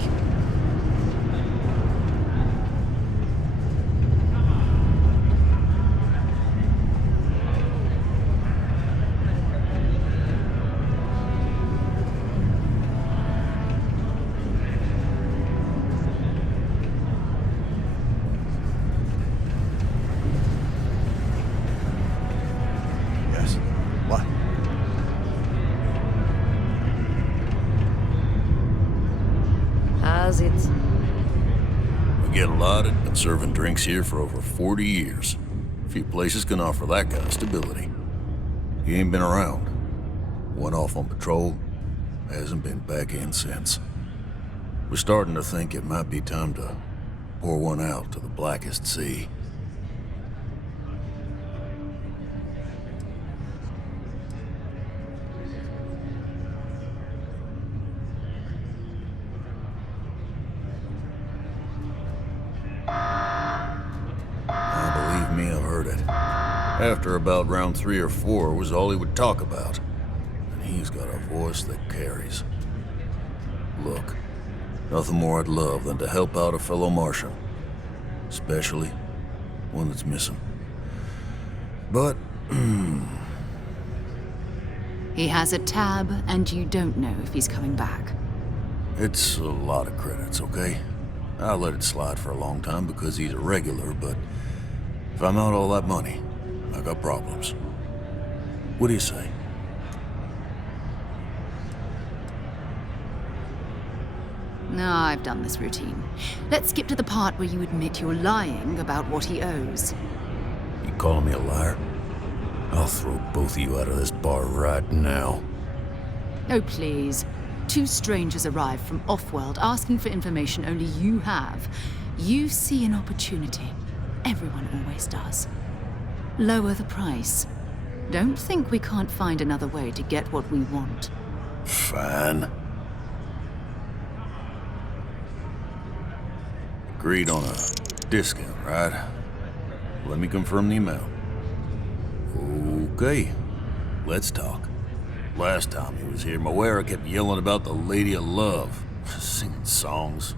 Yes. What? How's it? We get a lot. I've been serving drinks here for over 40 years. Few places can offer that kind of stability. He ain't been around. Went off on patrol. Hasn't been back in since. We're starting to think it might be time to pour one out to the blackest sea. Believe me, I've heard it. After about round 3 or 4 was all he would talk about. And he's got a voice that carries. Look, nothing more I'd love than to help out a fellow Martian. Especially one that's missing. But, He has a tab, and you don't know if he's coming back. it's a lot of credits, okay? I let it slide for a long time because he's a regular, but if I'm out all that money, I got problems. What do you say? No, I've done this routine. Let's skip to the part where you admit you're lying about what he owes. You calling me a liar? I'll throw both of you out of this bar right now. Oh, please. 2 strangers arrive from off-world asking for information only you have. You see an opportunity. Everyone always does. Lower the price. Don't think we can't find another way to get what we want. Fine. Agreed on a discount, right? Let me confirm the amount. Okay, let's talk. Last time he was here, Moira kept yelling about the Lady of Love, singing songs,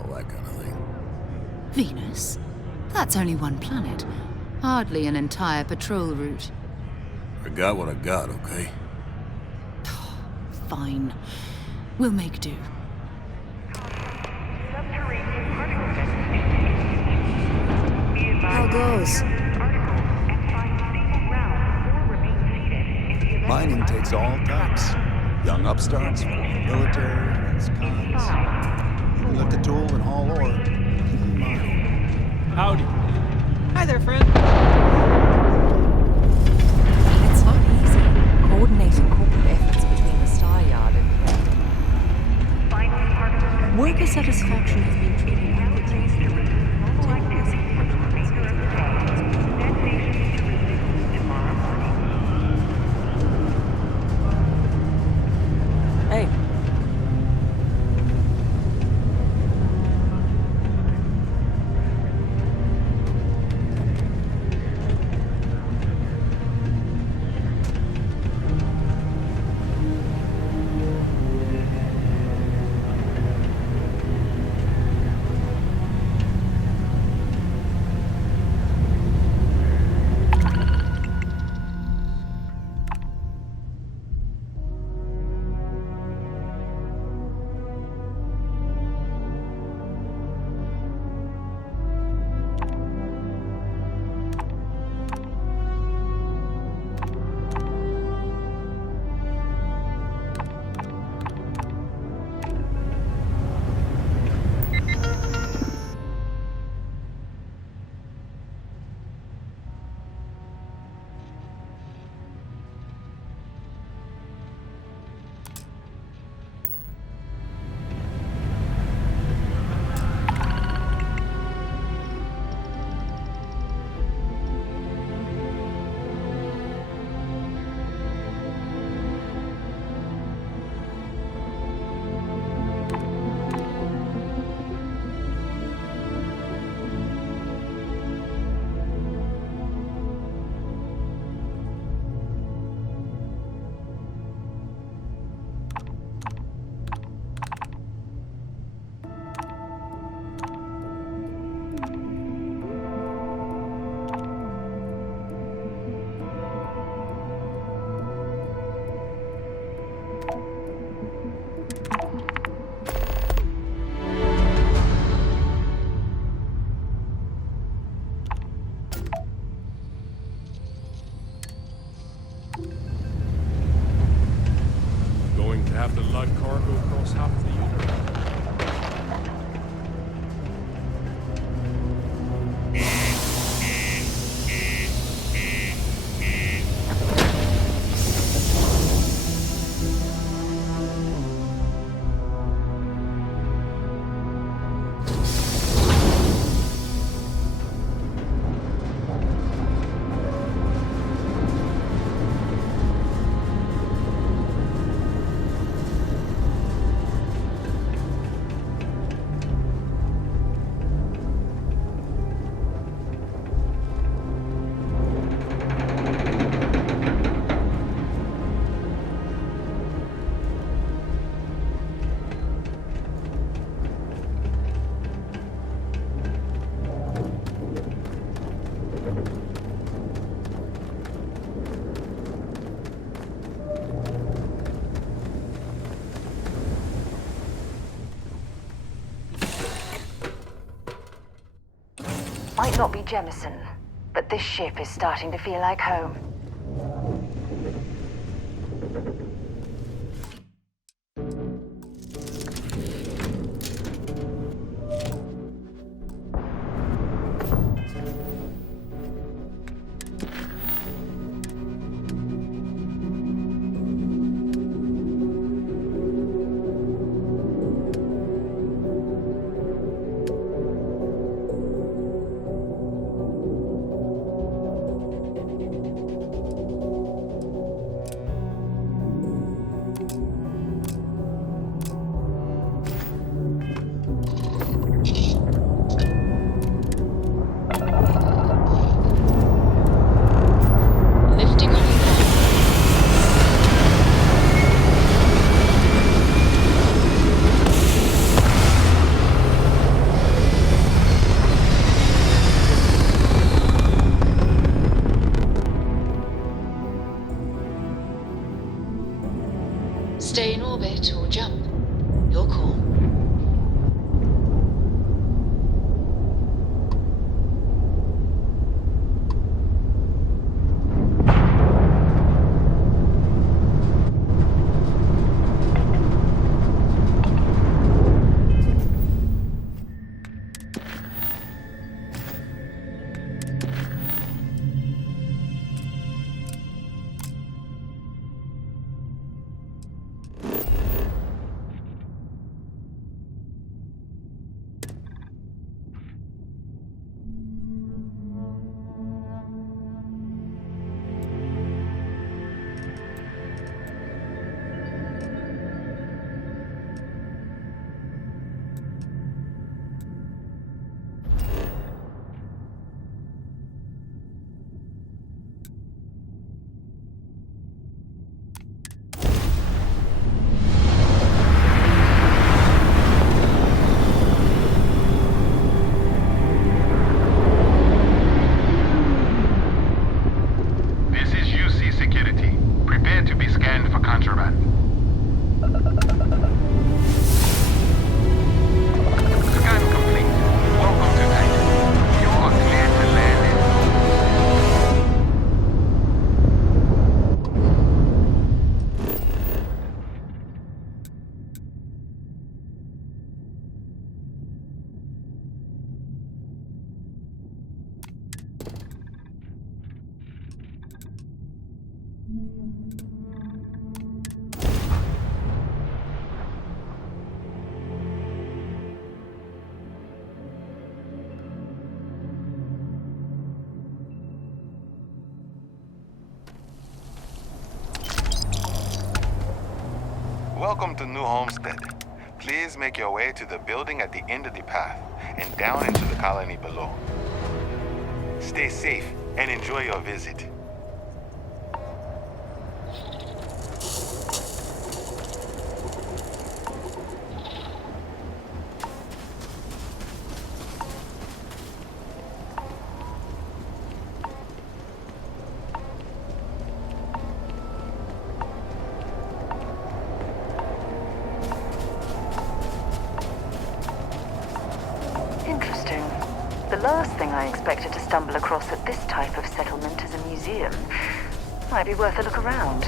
all that kind of thing. Venus? That's only one planet. Hardly an entire patrol route. I got what I got, okay? Fine. We'll make do. How goes? Mining takes all types. Young upstarts, former military, ex-cons. We look to tool and haul ore. Howdy. Hi there, friend. It's not easy coordinating corporate efforts between the Star Yard and here. Worker satisfaction has been treated Hey. Going to have to lug cargo across half the universe. Might not be Jemison, but this ship is starting to feel like home. Welcome to New Homestead. Please make your way to the building at the end of the path and down into the colony below. Stay safe and enjoy your visit. Interesting. The last thing I expected to stumble across at this type of settlement is a museum. Might be worth a look around.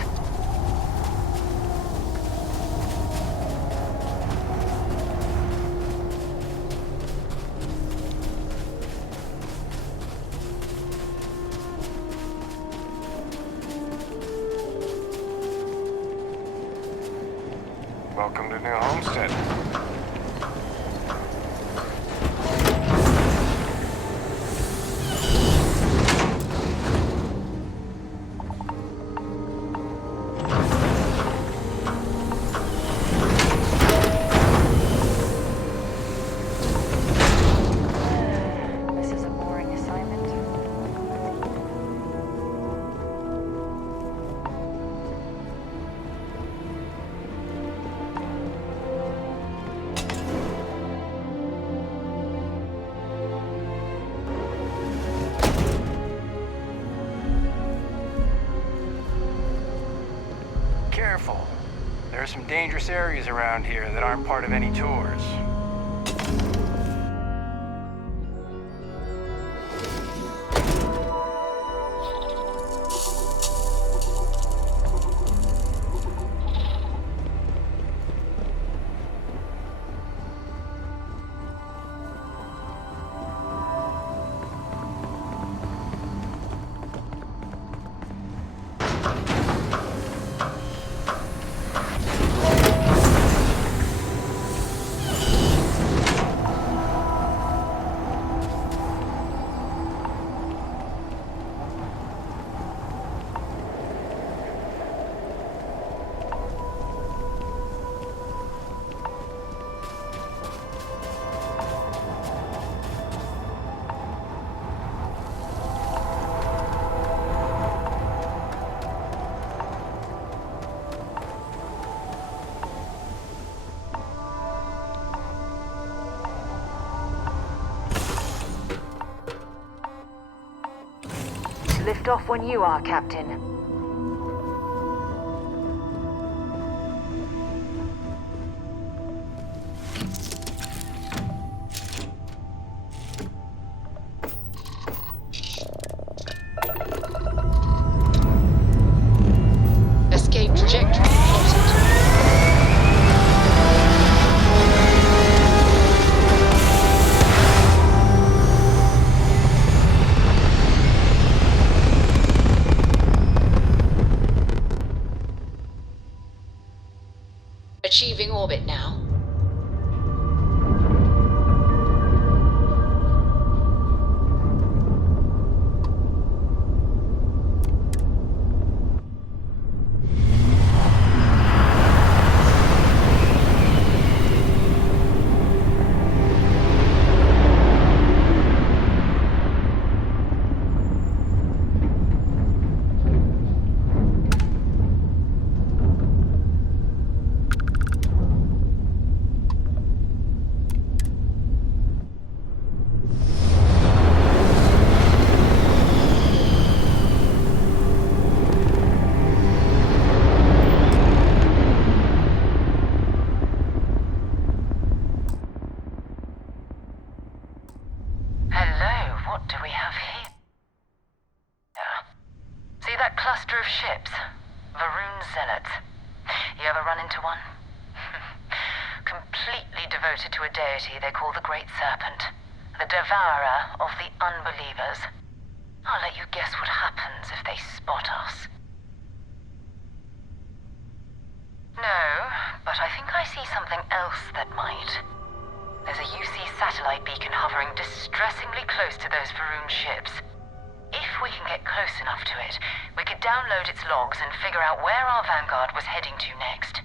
Welcome to New Homestead. This is a boring assignment. Careful. There are some dangerous areas around here that aren't part of any tours. Lift off when you are, Captain. Escape trajectory plotted. Achieving orbit now. cluster of ships. Varun Zealots. You ever run into one? Completely devoted to a deity they call the Great Serpent. The devourer of the unbelievers. I'll let you guess what happens if they spot us. No, but I think I see something else that might. There's a UC satellite beacon hovering distressingly close to those Varun ships. If we can get close enough to it, we could download its logs and figure out where our vanguard was heading to next.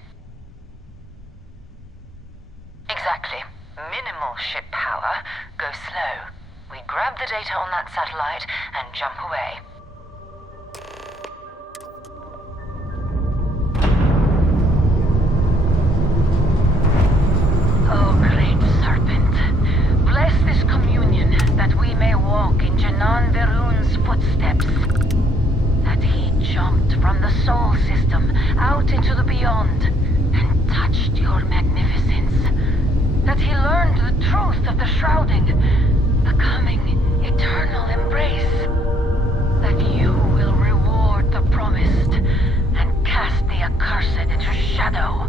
Exactly. Minimal ship power. Go slow. We grab the data on that satellite and jump away. Oh, great serpent. Bless this communion that we may walk in Janan Verun's footsteps. That he jumped from the Sol system out into the beyond and touched your magnificence. That he learned the truth of the shrouding, the coming eternal embrace. That you will reward the promised and cast the accursed into shadow.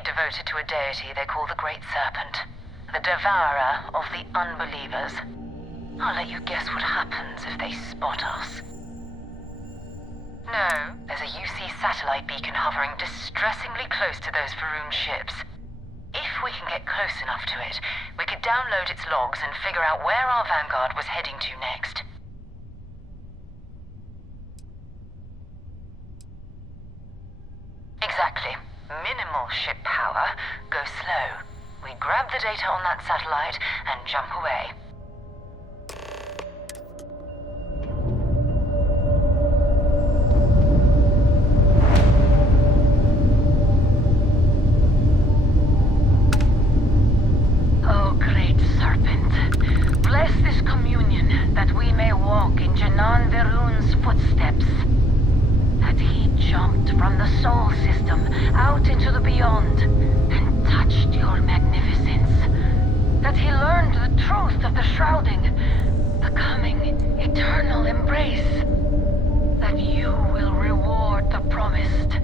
Devoted to a deity they call the Great Serpent, the devourer of the unbelievers. I'll let you guess what happens if they spot us. No, there's a UC satellite beacon hovering distressingly close to those Varun ships. If we can get close enough to it, we could download its logs and figure out where our vanguard was heading to next. Exactly. Minimal ship power. Go slow. We grab the data on that satellite and jump away. Oh, great serpent. Bless this communion that we may walk in Janan Verun's footsteps. That he jumped from the soul system out into the beyond and touched your magnificence. That he learned the truth of the shrouding, the coming eternal embrace. That you will reward the promised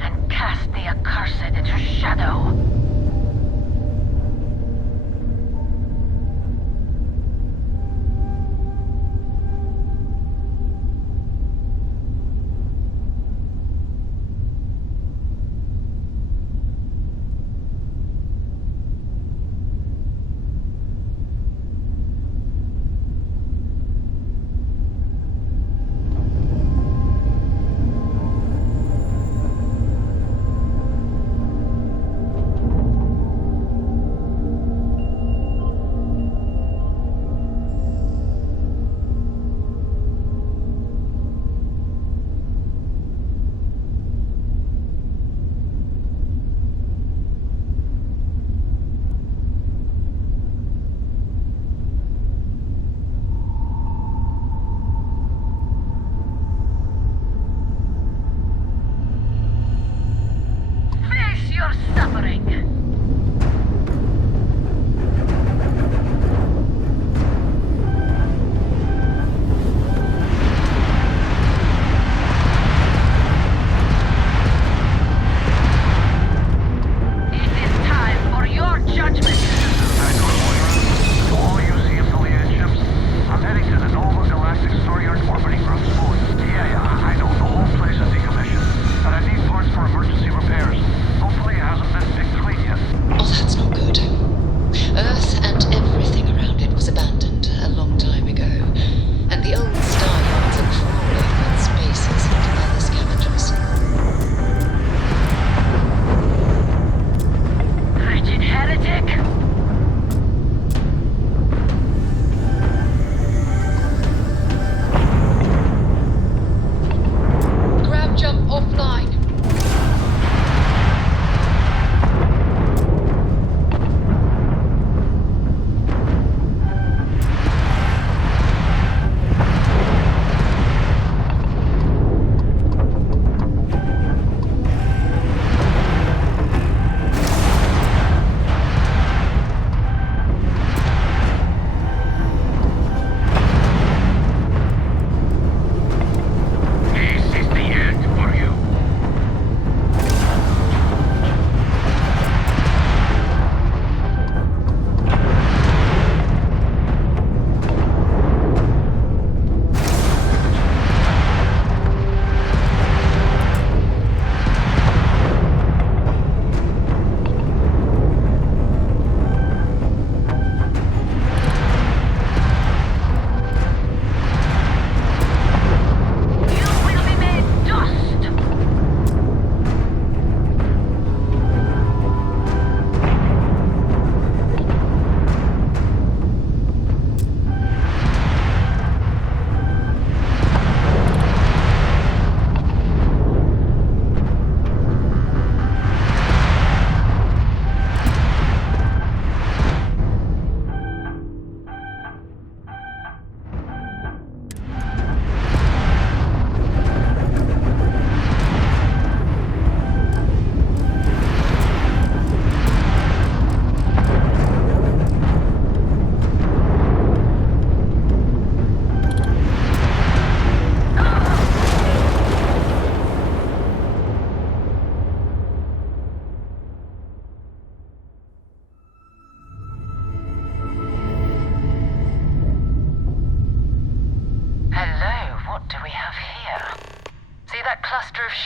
and cast the accursed into shadow.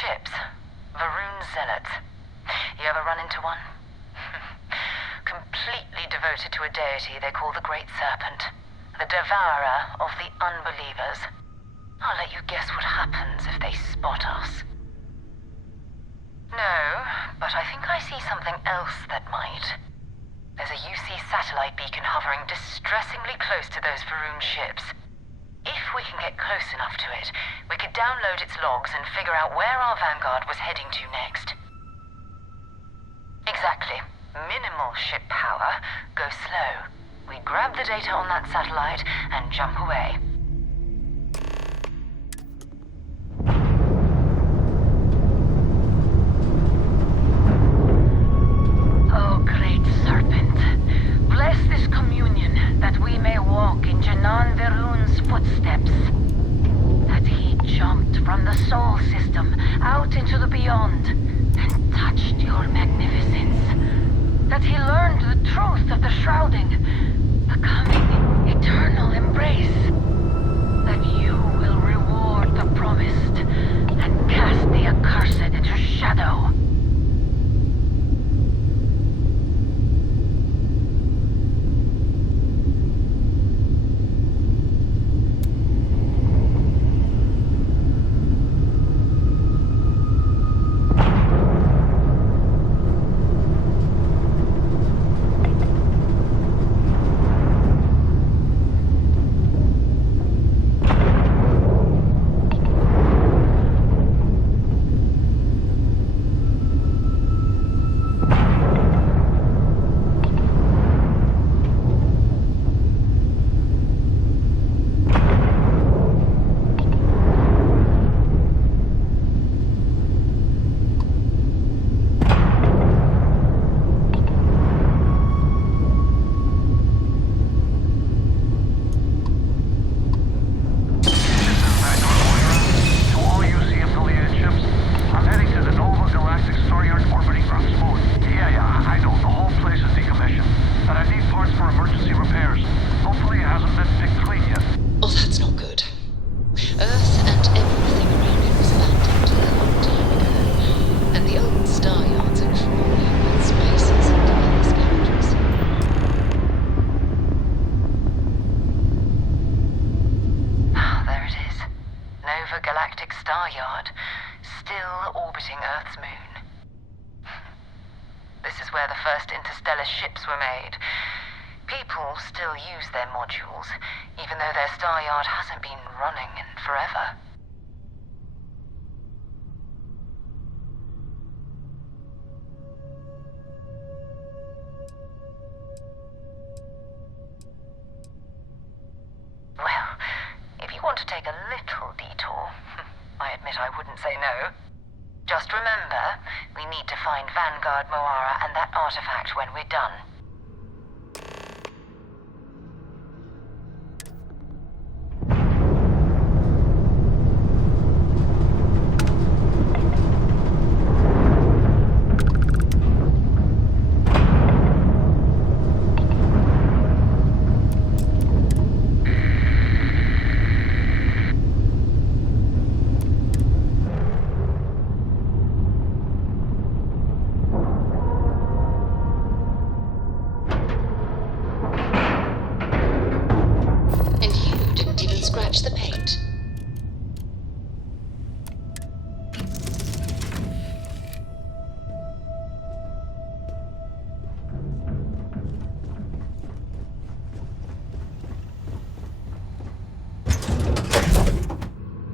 ships. Varun zealots. You ever run into one? Completely devoted to a deity they call the Great Serpent. The devourer of the unbelievers. I'll let you guess what happens if they spot us. No, see something else that might. There's a UC satellite beacon hovering distressingly close to those Faroon ships. If we can get close enough to it, we could download its logs and figure out where our Vanguard was heading to next. Exactly. Minimal ship power. Go slow. We grab the data on that satellite and jump away. Oh, great serpent. Bless this communion that we may walk in Janan Veroon's footsteps. That he jumped from the Sol system out into the beyond and touched your magnificence. That he learned the truth of the shrouding, the coming eternal embrace. That you will reward the promised and cast the accursed into shadow.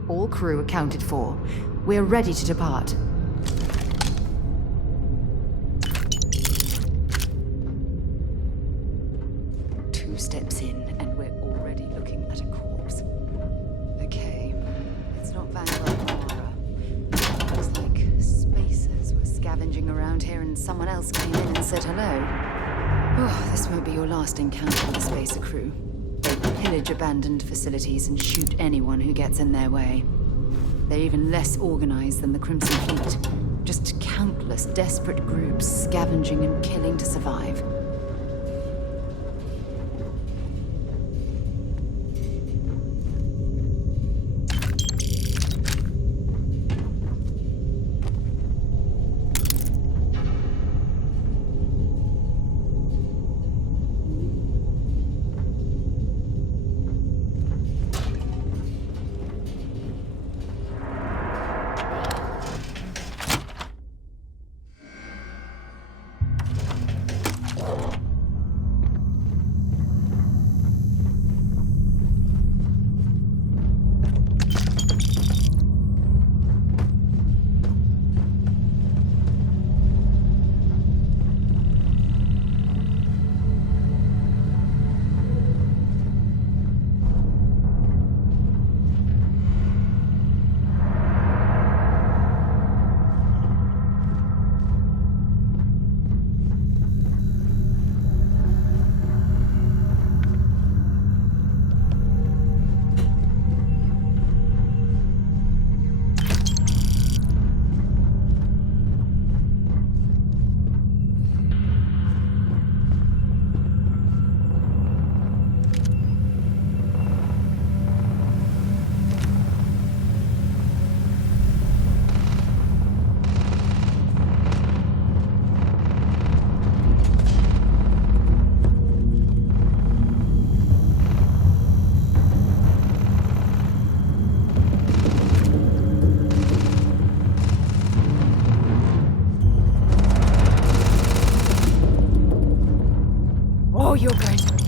All crew accounted for. We're ready to depart. Two steps in, and we're already looking at a corpse. Okay, it's not Vanguard Mara. Looks like spacers were scavenging around here and someone else came in and said hello. Oh, this won't be your last encounter with the spacer crew. They pillage abandoned facilities and shoot anyone who gets in their way. They're even less organized than the Crimson Fleet. Just countless desperate groups scavenging and killing to survive.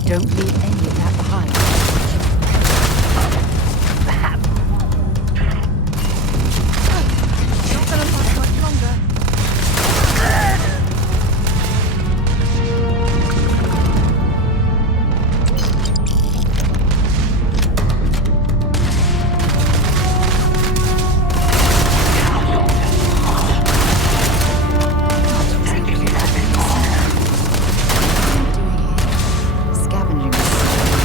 Don't leave any of that behind. Not gonna last much longer. Scavenging.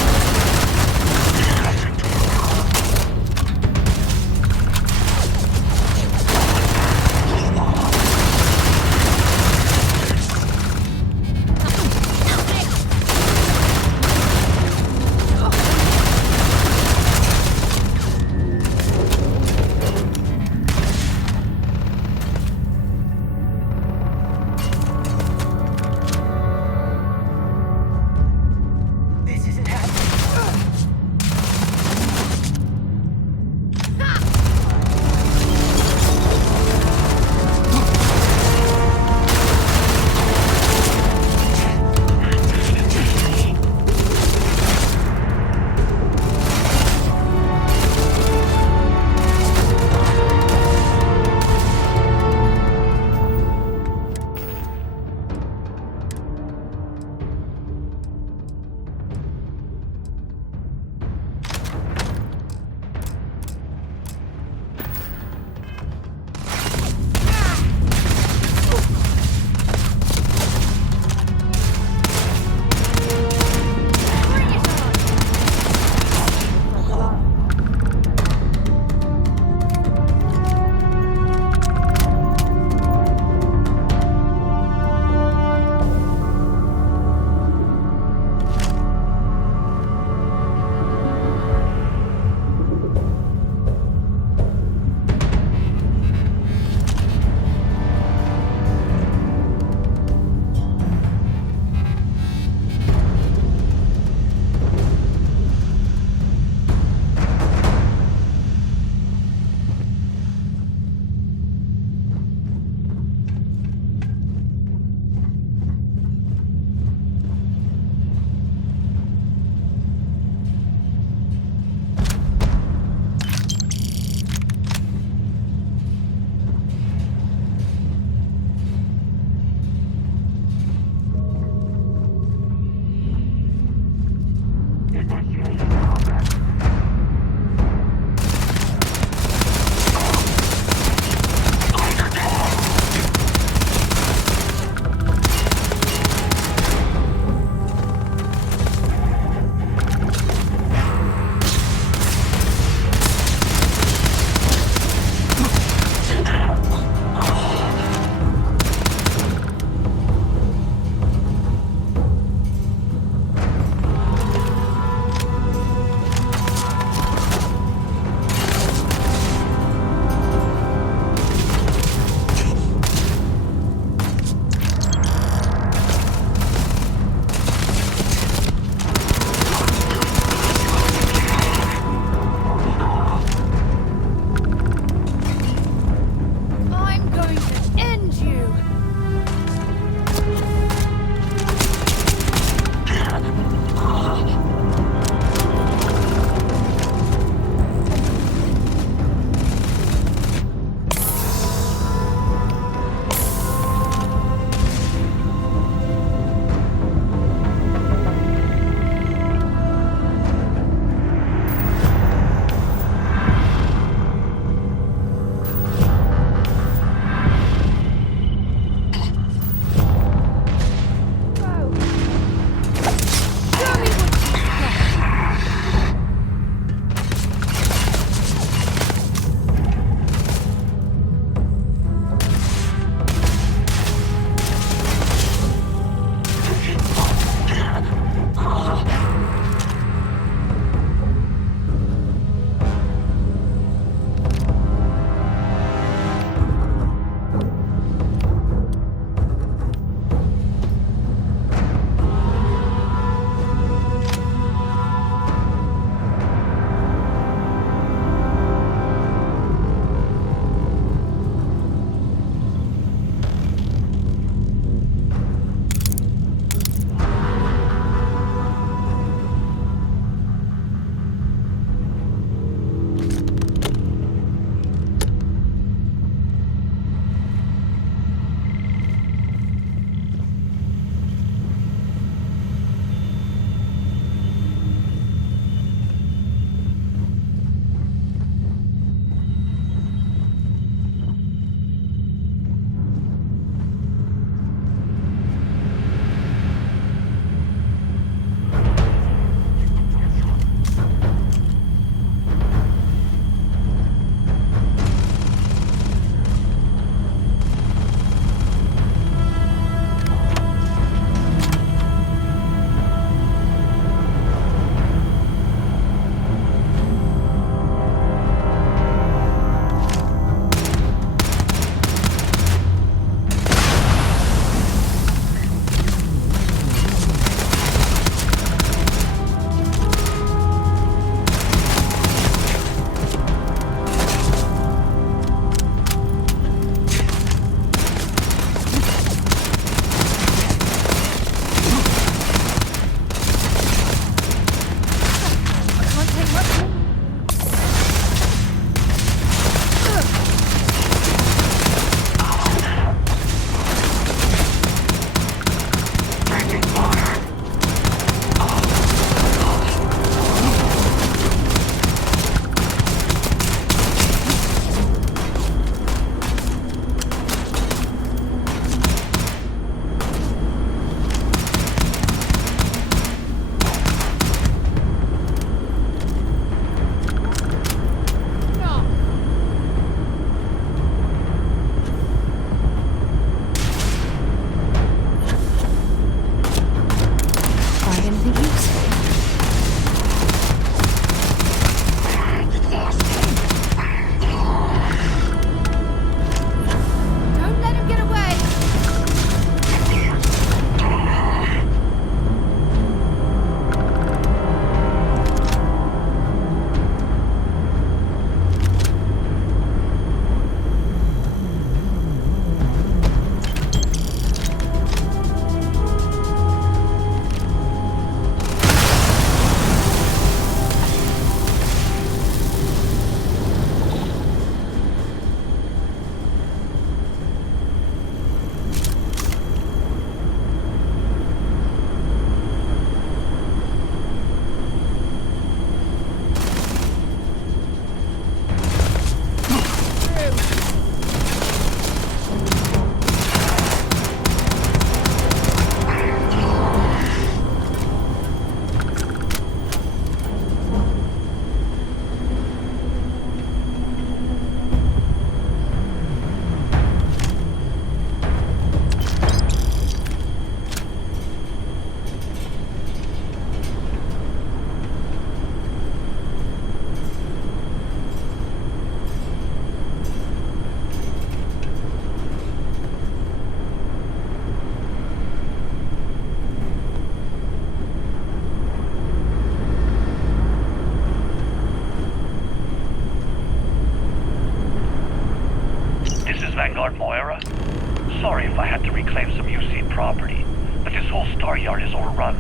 had to reclaim some UC property, but this whole Star Yard is overrun.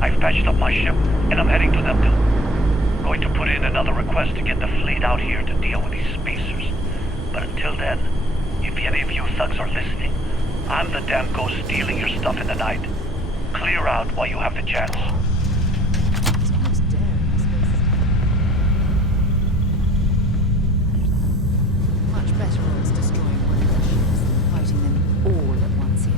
I've patched up my ship, and I'm heading to them too. Going to put in another request to get the fleet out here to deal with these spacers. But until then, if any of you thugs are listening, I'm the damn ghost stealing your stuff in the night. Clear out while you have the chance. Much better odds destroying one of their ships than fighting them all at once here.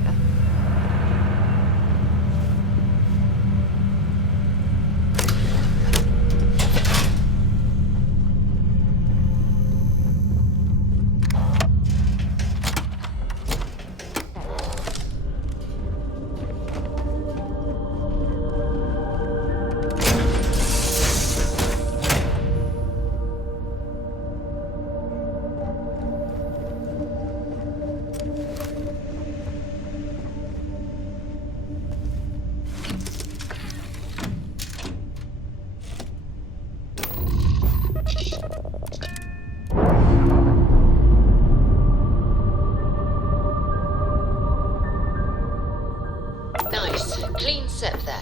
Nice. Clean set there.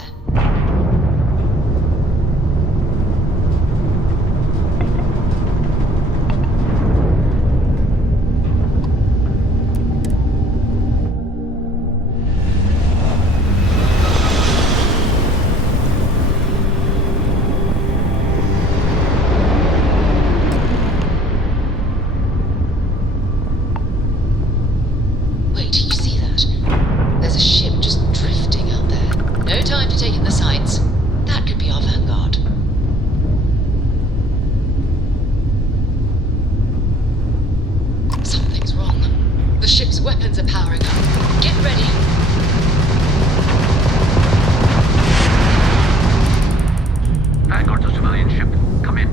Wait, you see that? There's a ship just drifting out there. No time to take in the sights. That could be our vanguard. Something's wrong. The ship's weapons are powering up. Get ready. Vanguard's a civilian ship. Come in.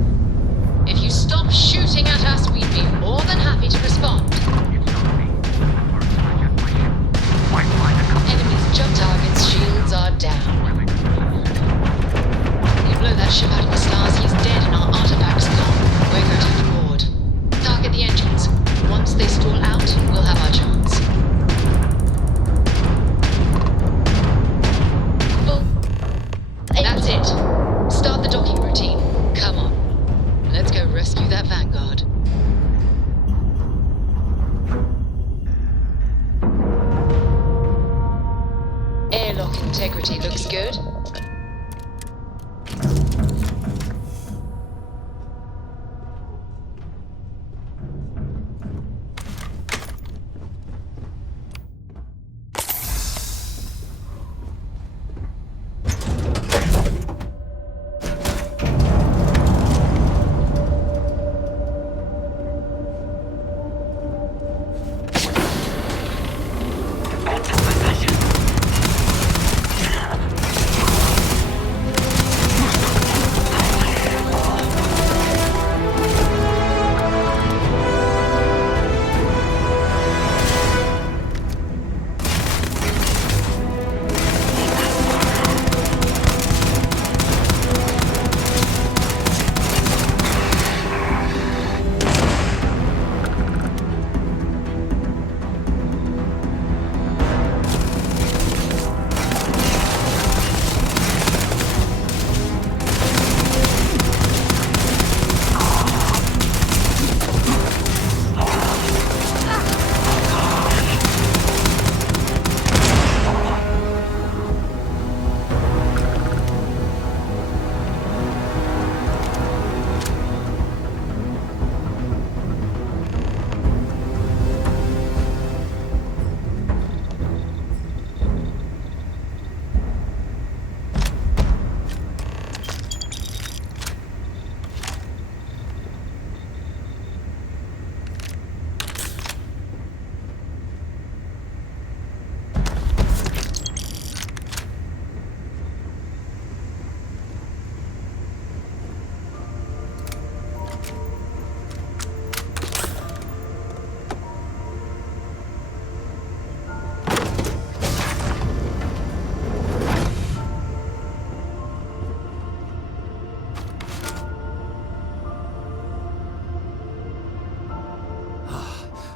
If you stop shooting at us, we'd be more than happy to respond. Enemies jump targets, shields are down. You blow that ship out of the stars, he's dead and our artifacts gone. We're going to have to board. Target the engines. Once they stall out, we'll have our chance. That's it. Start the docking routine. Come on. Let's go rescue that vanguard. Airlock integrity looks good.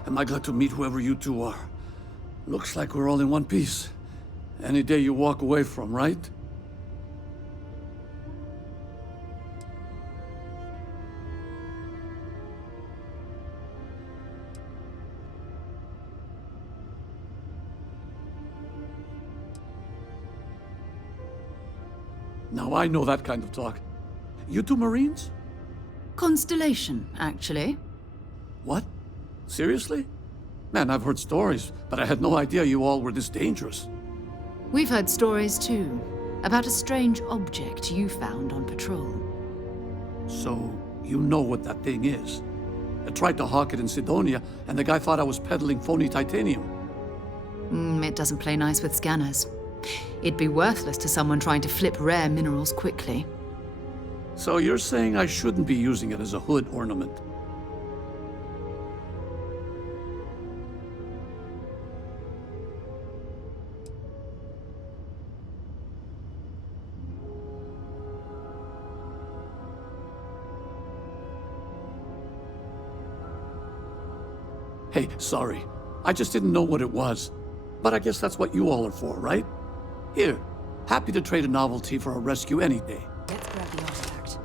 Am I glad to meet whoever you two are? Looks like we're all in one piece. Any day you walk away from, right? Now I know that kind of talk. You two Marines? Constellation, actually. What? Seriously? Man, I've heard stories, but I had no idea you all were this dangerous. We've heard stories too, about a strange object you found on patrol. So, you know what that thing is? I tried to hawk it in Sidonia, and the guy thought I was peddling phony titanium. It doesn't play nice with scanners. It'd be worthless to someone trying to flip rare minerals quickly. So you're saying I shouldn't be using it as a hood ornament? Hey, sorry. I just didn't know what it was. But I guess that's what you all are for, right? Here, happy to trade a novelty for a rescue any day. Let's grab the artifact.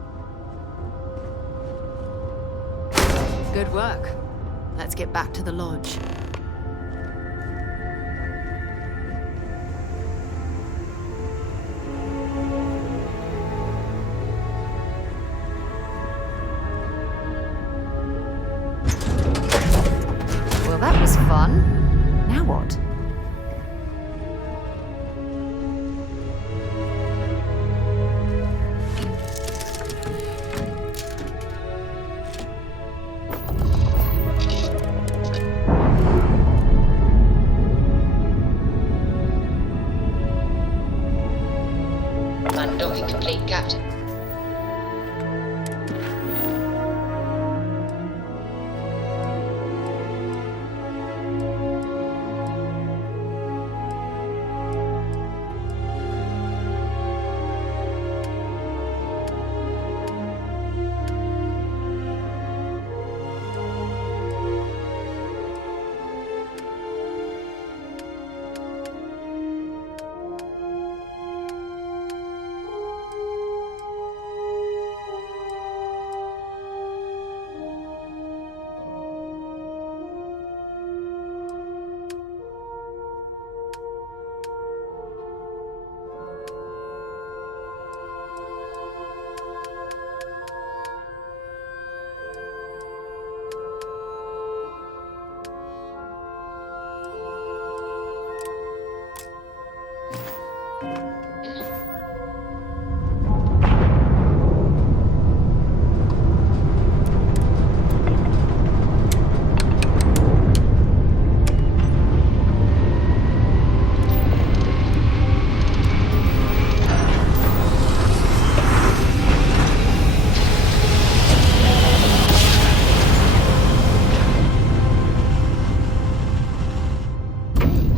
Good work. Let's get back to the lodge. Well, that was fun. Now what? Undocking complete, Captain.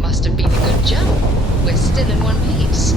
Must have been a good jump. We're still in one piece.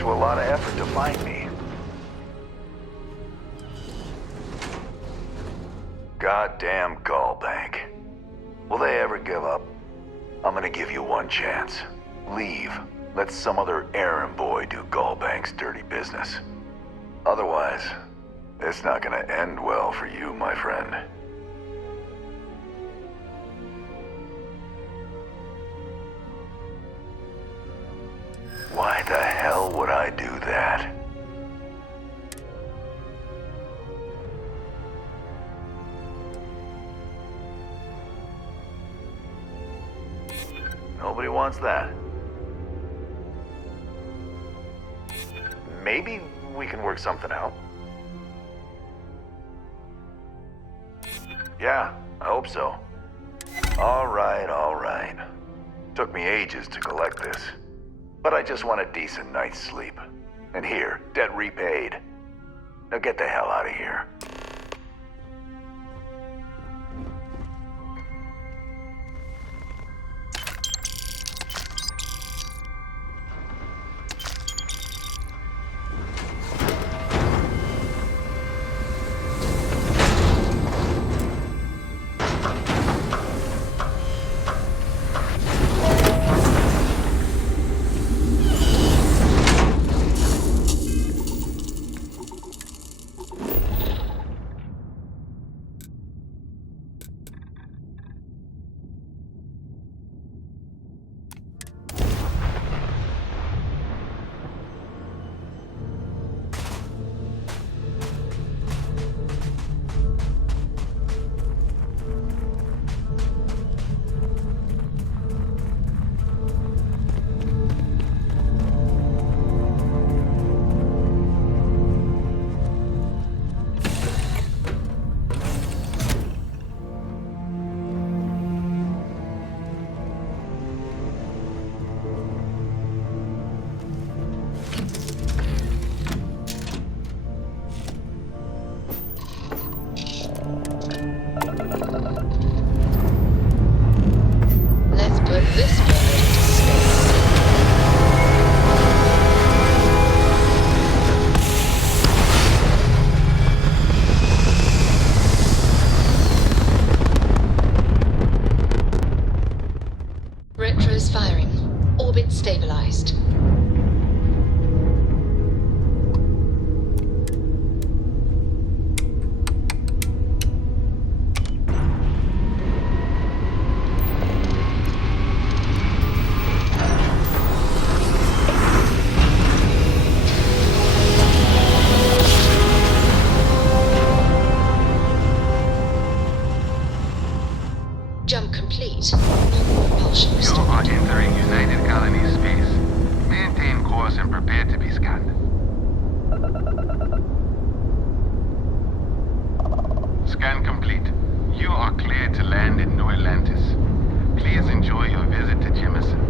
to a lot of effort to find me. Goddamn Gallbank. Will they ever give up? I'm gonna give you one chance. Leave. Let some other errand boy do Gallbank's dirty business. Otherwise, it's not gonna end well for you, my friend. Why the hell would I do that? Nobody wants that. Maybe we can work something out. Yeah, I hope so. All right, all right. Took me ages to collect this. But I just want a decent night's sleep. And here, debt repaid. Now get the hell out of here. Stabilized. Jump complete. Normal propulsion restored. You are entering United Colonies space. Maintain course and prepare to be scanned. Scan complete. You are cleared to land in New Atlantis. Please enjoy your visit to Jemison.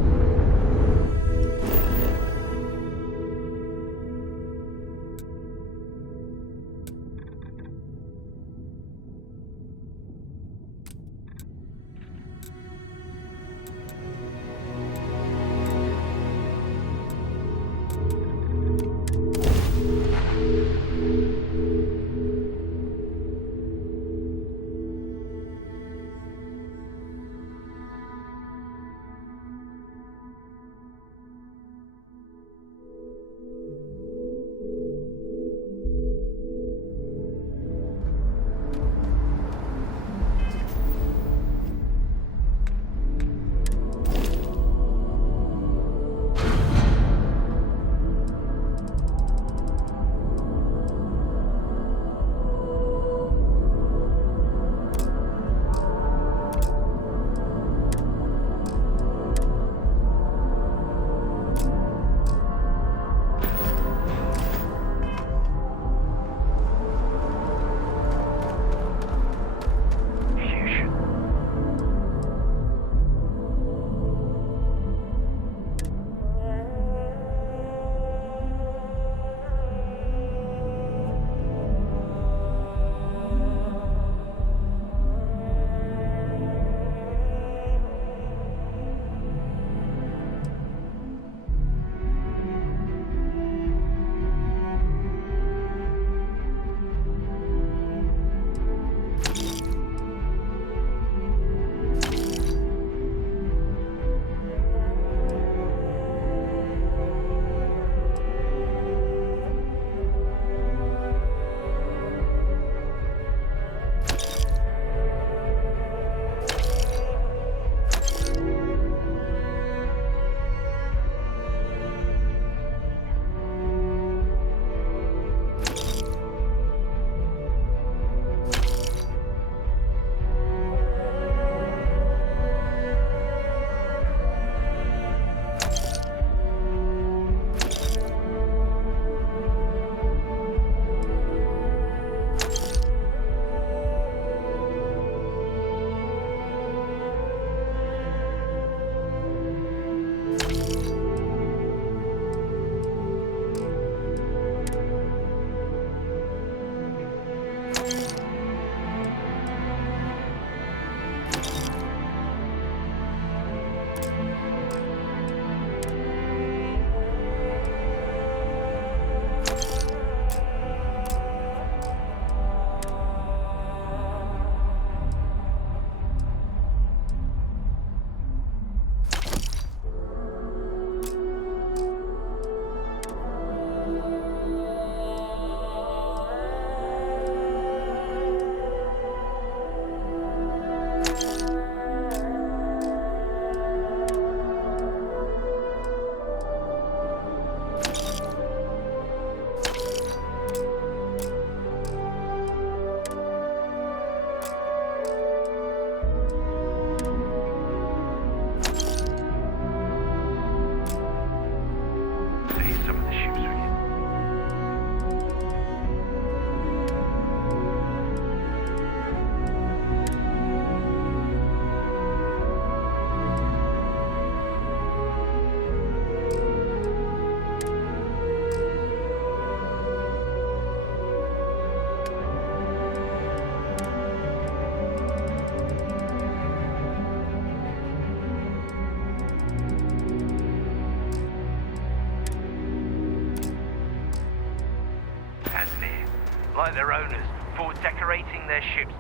like their owners, for decorating their ships.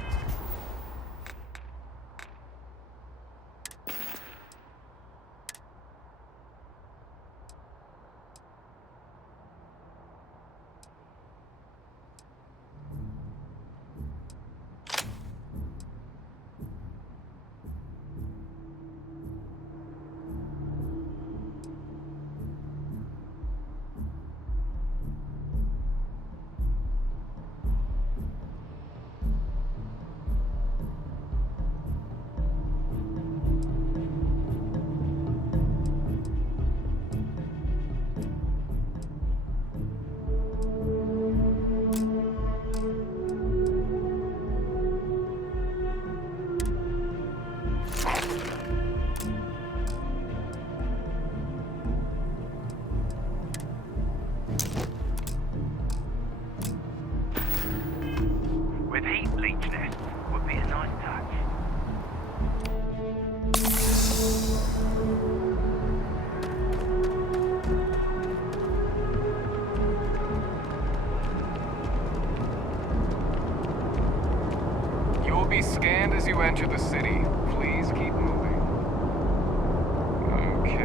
With heat bleach nests would be a nice touch. You will be scanned as you enter the city. Please keep moving. Okay.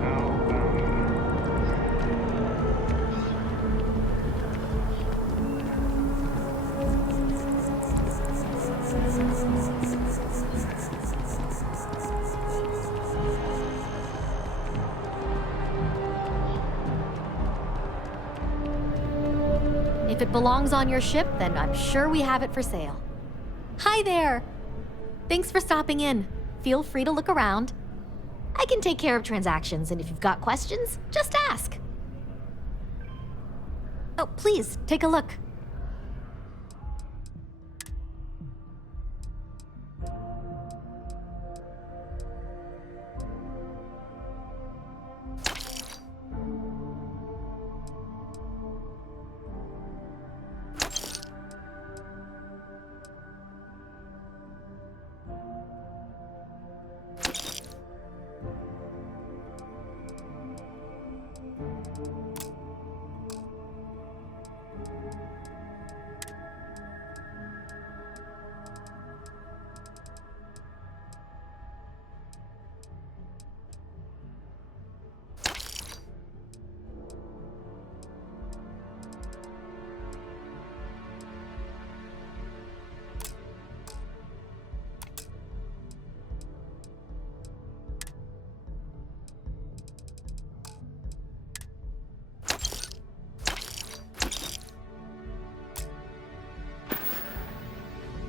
Now If it belongs on your ship, then I'm sure we have it for sale. Hi there! Thanks for stopping in. Feel free to look around. I can take care of transactions, and if you've got questions, just ask. Oh, please, take a look.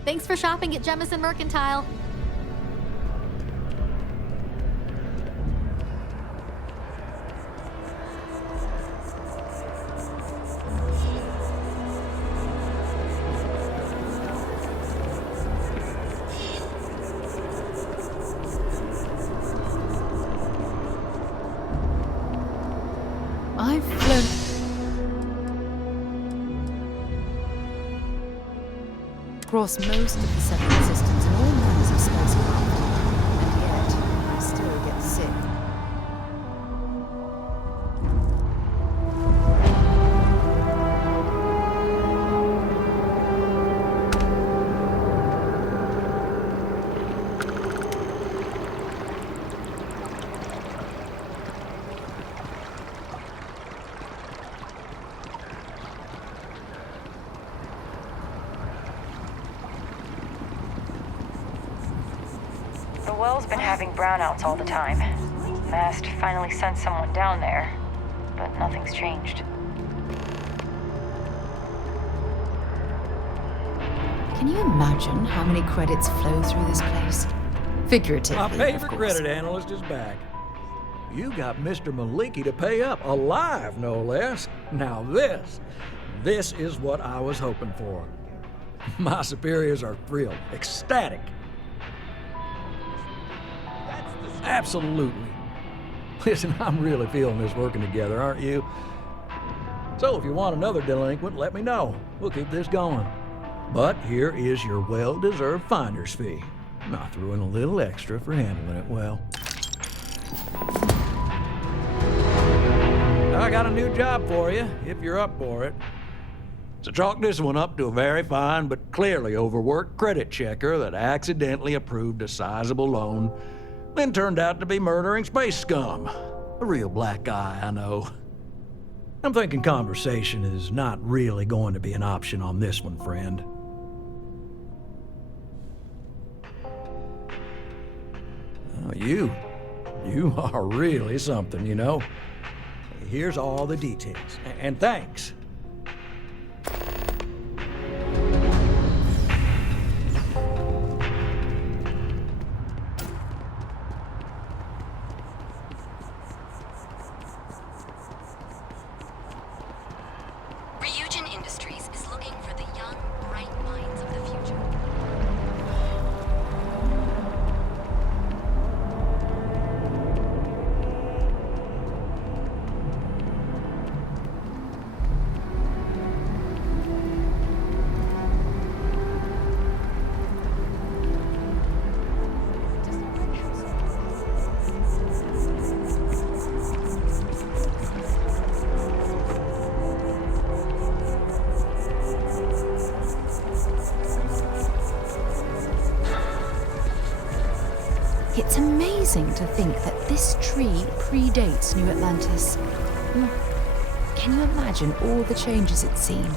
Thanks for shopping at Jemison Mercantile. I've flown across most of the seven systems and all manners of spacecraft, and yet I still get sick. The well's been having brownouts all the time. Mast finally sent someone down there, but nothing's changed. Can you imagine how many credits flow through this place? Figuratively, My of favorite course. credit analyst is back. You got Mr. Maliki to pay up, alive no less. Now this is what I was hoping for. My superiors are thrilled, ecstatic. Absolutely. Listen, I'm really feeling this working together, aren't you? So if you want another delinquent, let me know. We'll keep this going. But here is your well-deserved finder's fee. I threw in a little extra for handling it well. I got a new job for you, if you're up for it. So chalk this one up to a very fine but clearly overworked credit checker that accidentally approved a sizable loan, then turned out to be murdering space scum. A real black guy, I know. I'm thinking conversation is not really going to be an option on this one, friend. Oh, you are really something, you know. Here's all the details, and thanks. Ryujin Industries is looking for the young, bright minds of the future. It's amazing to think that this tree predates New Atlantis. Can you imagine all the changes it's seen?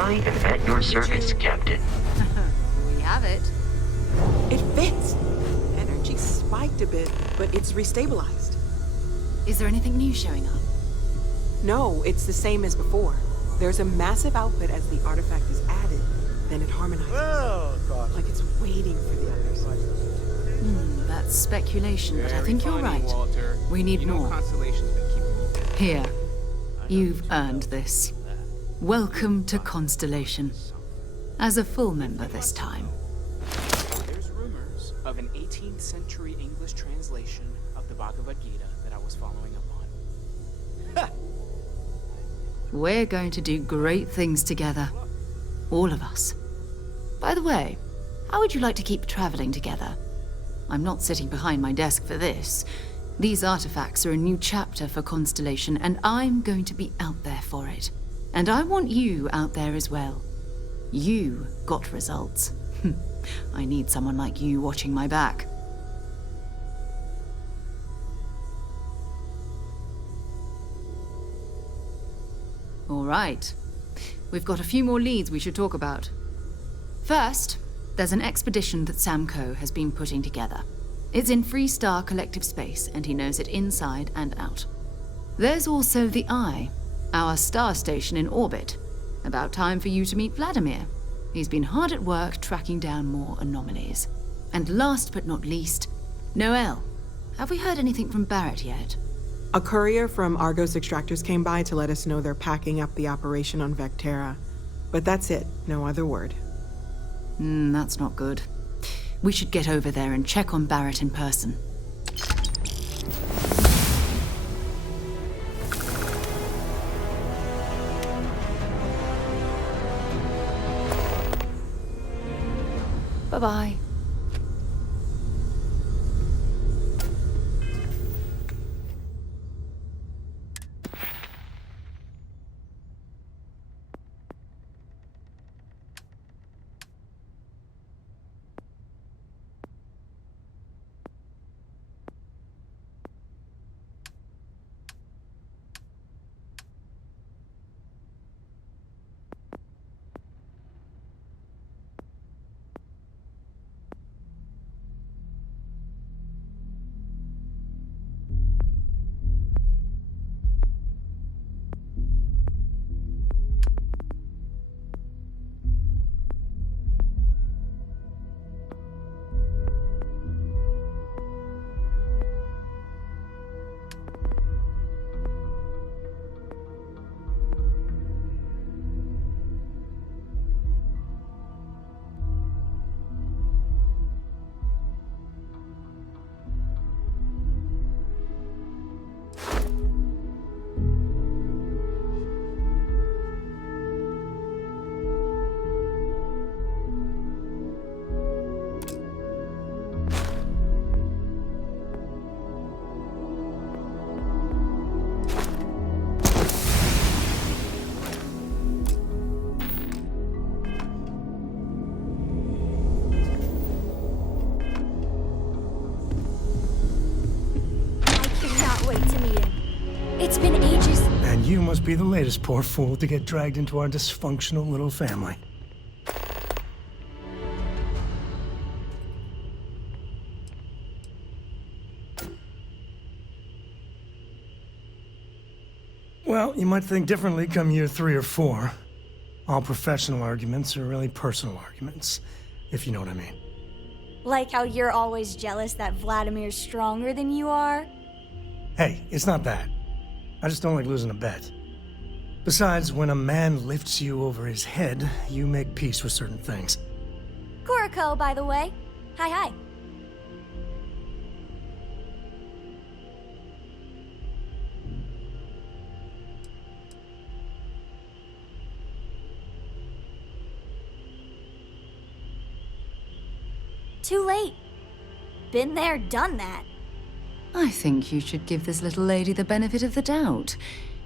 I am at your service, Captain. We have it. It fits. Energy spiked a bit, but it's restabilized. Is there anything new showing up? No, it's the same as before. There's a massive output as the artifact is added, then it harmonizes. Like it's waiting for the others. That's speculation, but I think you're right. Walter. We need more. Constellation's been keeping me busy. Here. You've earned this. Welcome to Constellation. As a full member this time. There's rumors of an 18th century English translation of the Bhagavad Gita that I was following up on. We're going to do great things together. All of us. By the way, how would you like to keep traveling together? I'm not sitting behind my desk for this. These artifacts are a new chapter for Constellation, and I'm going to be out there for it. And I want you out there as well. You got results. I need someone like you watching my back. All right. We've got a few more leads we should talk about. First, there's an expedition that Samco has been putting together. It's in Freestar Collective Space, and he knows it inside and out. There's also the Eye, our star station in orbit. About time for you to meet Vladimir. He's been hard at work tracking down more anomalies. And last but not least, Noel. Have we heard anything from Barrett yet? A courier from Argos Extractors came by to let us know they're packing up the operation on Vectera. But that's it, no other word. That's not good. We should get over there and check on Barrett in person. Bye-bye. must be the latest poor fool to get dragged into our dysfunctional little family. Well, you might think differently come year 3 or 4. All professional arguments are really personal arguments, if you know what I mean. Like how you're always jealous that Vladimir's stronger than you are? Hey, it's not that. I just don't like losing a bet. Besides, when a man lifts you over his head, you make peace with certain things. Koriko, by the way. Hi. Too late. Been there, done that. I think you should give this little lady the benefit of the doubt.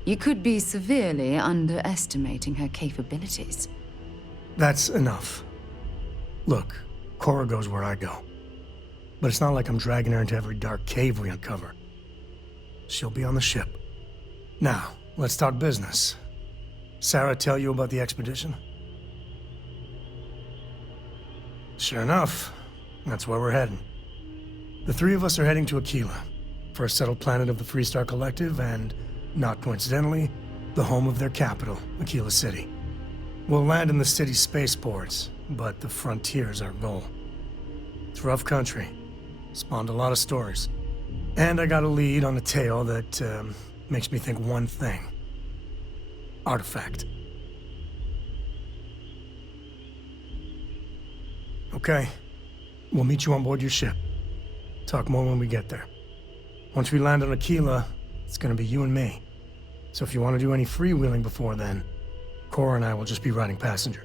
You could be severely underestimating her capabilities. That's enough. Look, Cora goes where I go. But it's not like I'm dragging her into every dark cave we uncover. She'll be on the ship. Now, let's talk business. Sarah tell you about the expedition? Sure enough. That's where we're heading. The 3 of us are heading to Aquila, first settled planet of the Freestar Collective and, not coincidentally, the home of their capital, Aquila City. We'll land in the city's spaceports, but the frontier's our goal. It's rough country. Spawned a lot of stories. And I got a lead on a tale that makes me think one thing. Artifact. Okay. We'll meet you on board your ship. Talk more when we get there. Once we land on Aquila, it's gonna be you and me. So if you want to do any freewheeling before then, Cora and I will just be riding passenger.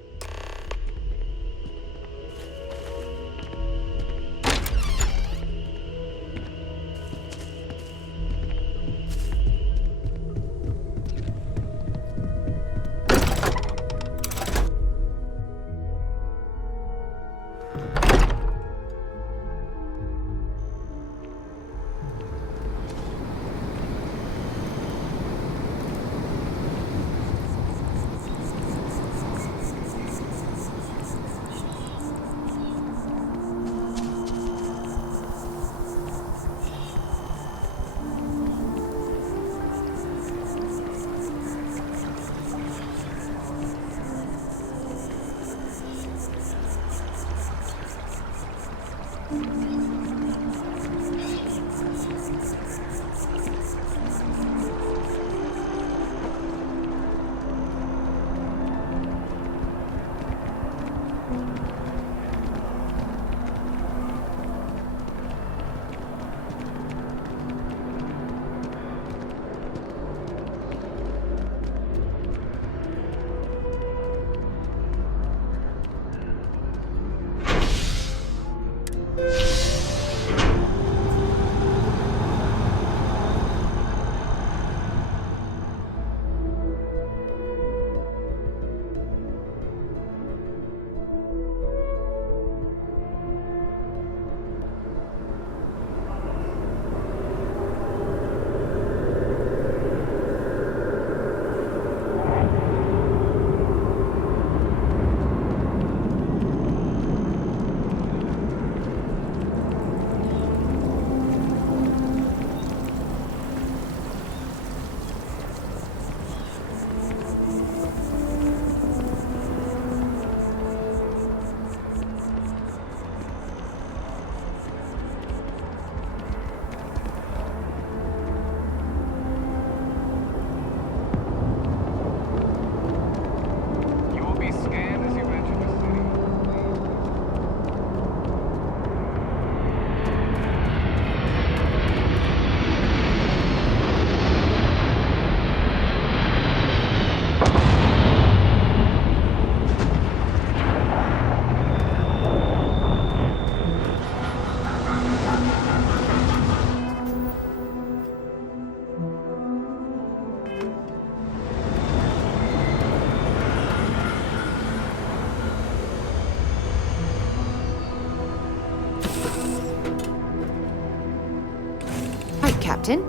Captain,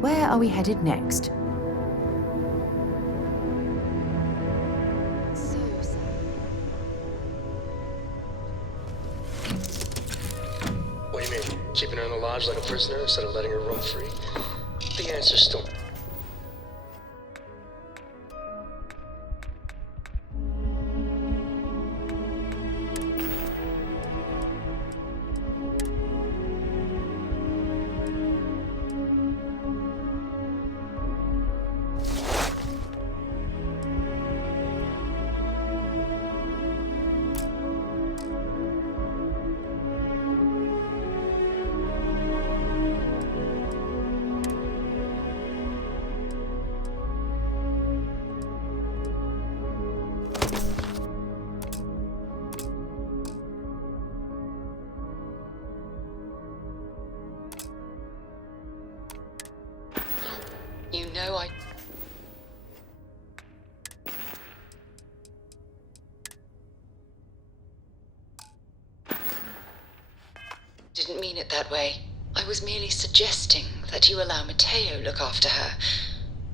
where are we headed next? keeping her in the lodge like a prisoner instead of letting her roam free? The answer's still... You know I... didn't mean it that way. I was merely suggesting that you allow Mateo look after her.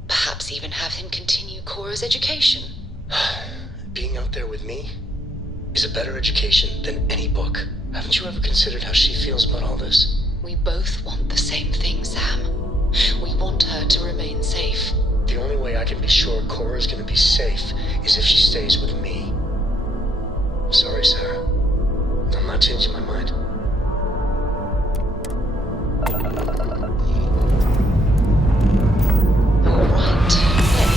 Perhaps even have him continue Cora's education. Being out there with me is a better education than any book. Haven't you ever considered how she feels about all this? We both want the same thing, Sam. We want her to remain safe. The only way I can be sure Cora's gonna be safe is if she stays with me. Sorry, Sarah. I'm not changing my mind. All right, let's see what's out there.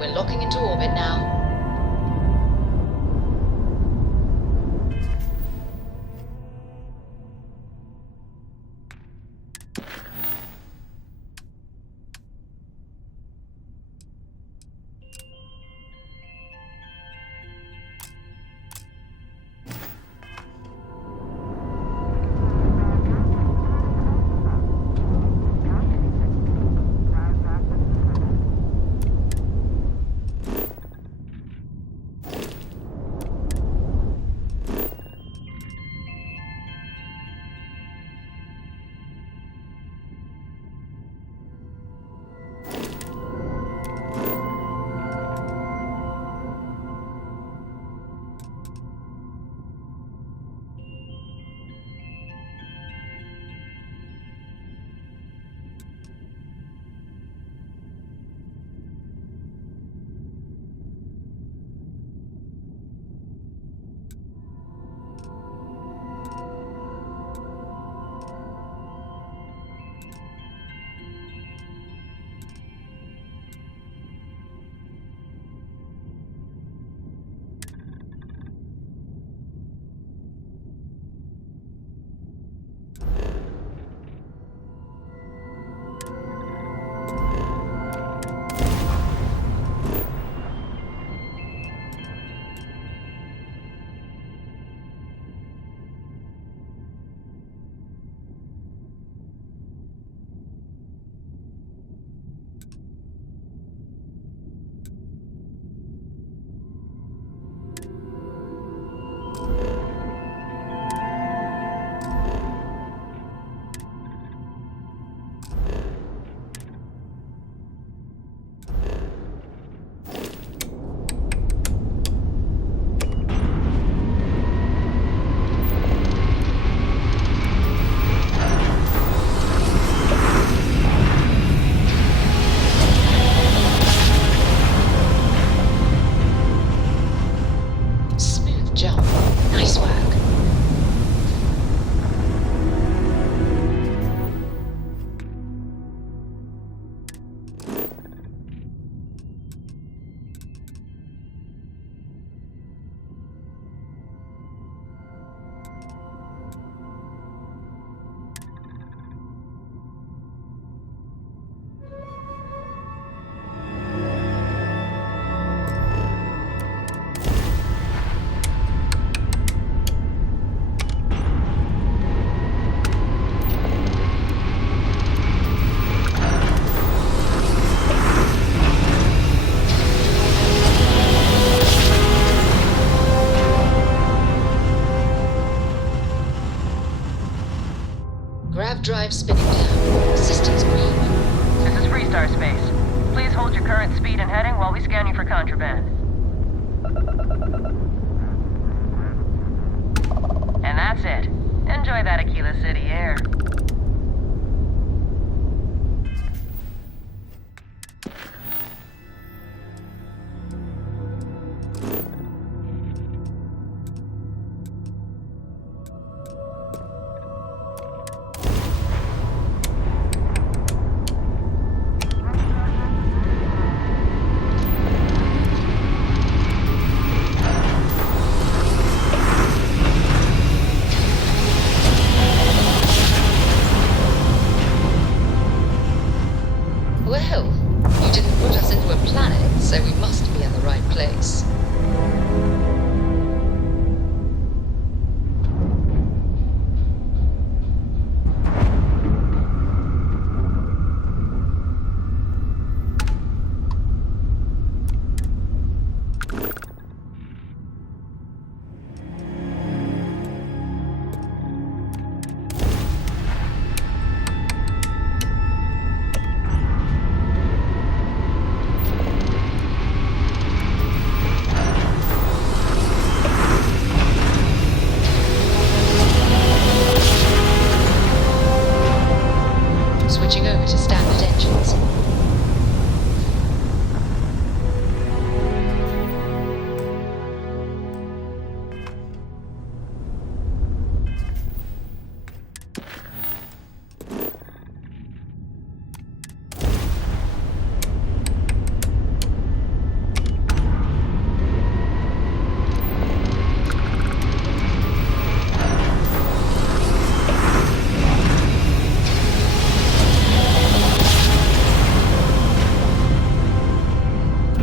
We're locking into orbit now. Grav drive spinning down. Systems green. This is Freestar Space. Please hold your current speed and heading while we scan you for contraband. And that's it. Enjoy that Aquila City air. Well, you didn't put us into a planet, so we must be in the right place. Switching over to standard engines.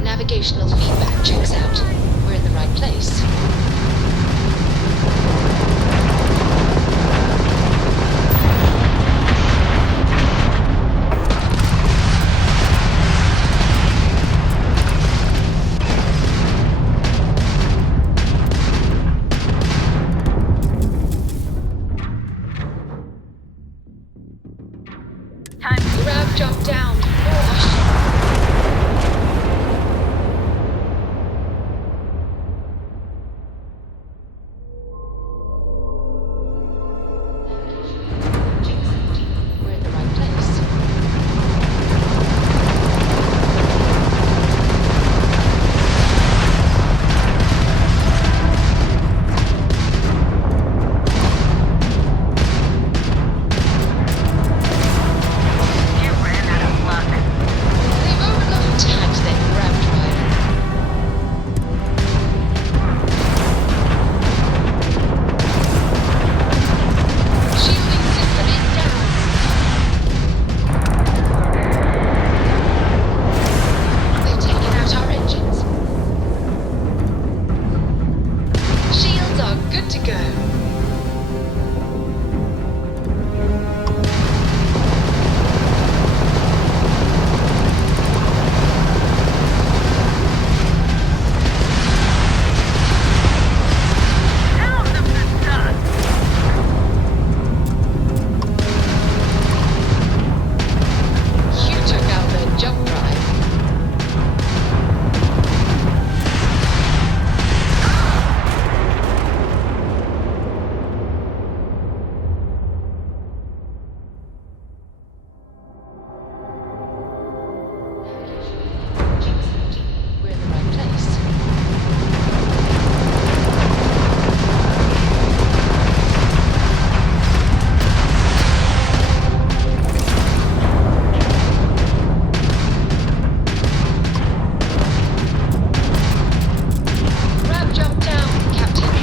Navigational feedback checks out. We're in the right place. Time to Grav jump down. We're in the right place. You ran out of luck. They've overlooked tags then Grav drive. Shielding system is down. They've taken out our engines. Shields are good to go. Out of the dust. You took out their jump drive. We're in the right place. Grab jump down, Captain.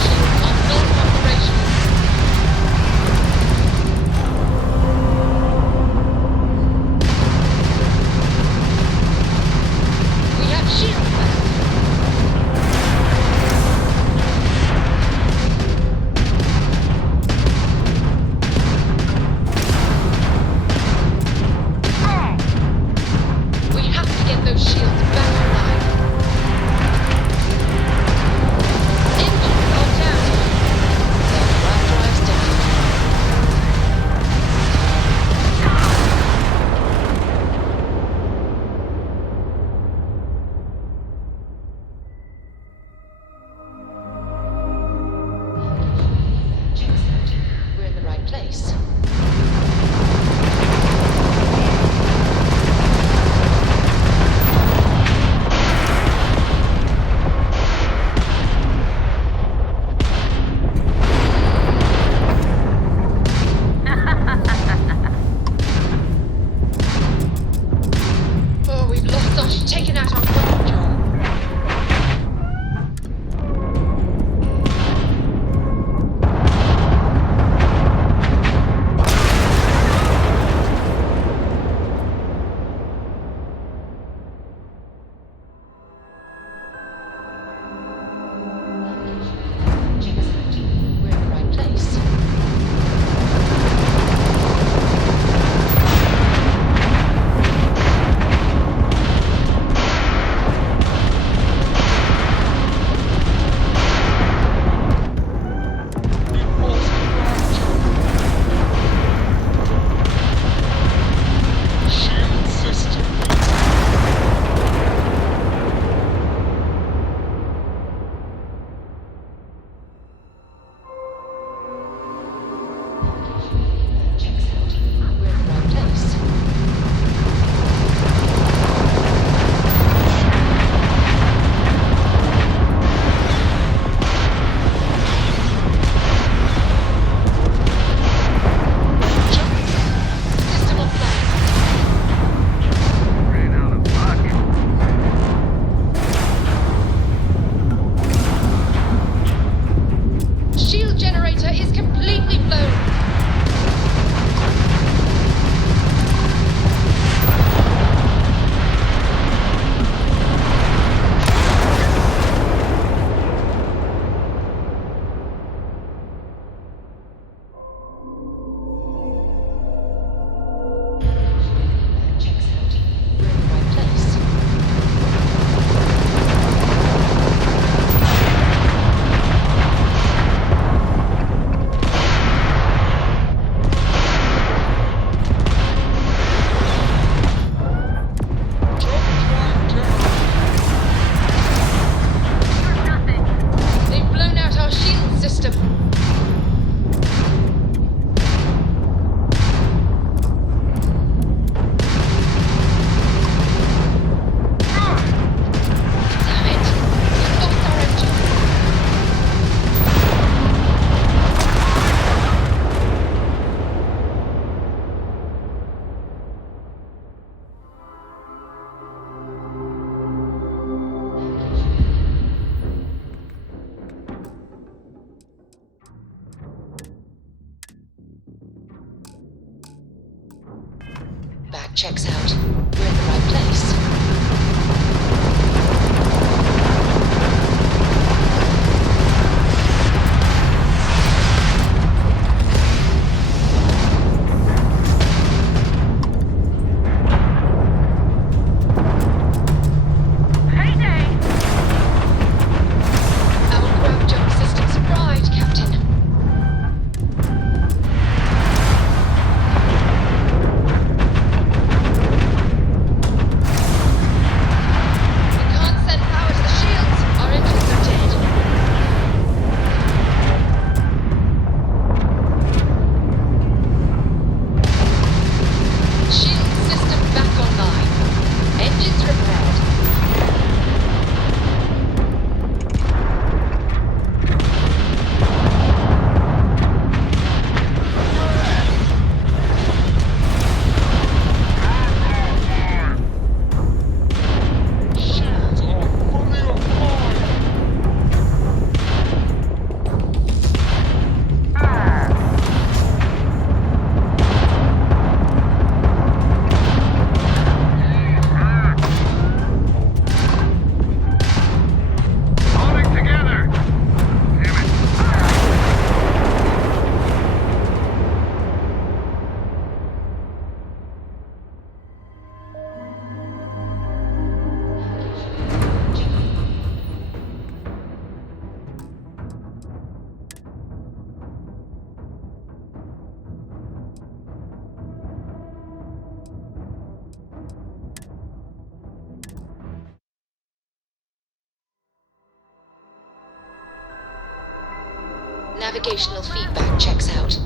Shield on full operation. We have shield back. We have to get those shields back online. Engine taken out on ground, Joel. Back checks out. We're in the right place. Navigational feedback checks out.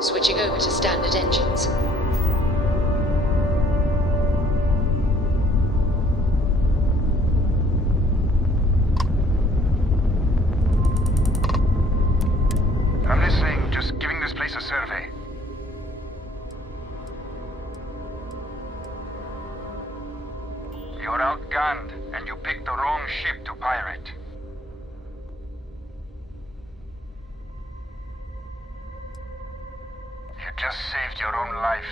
Switching over to standard engines. You just saved your own life.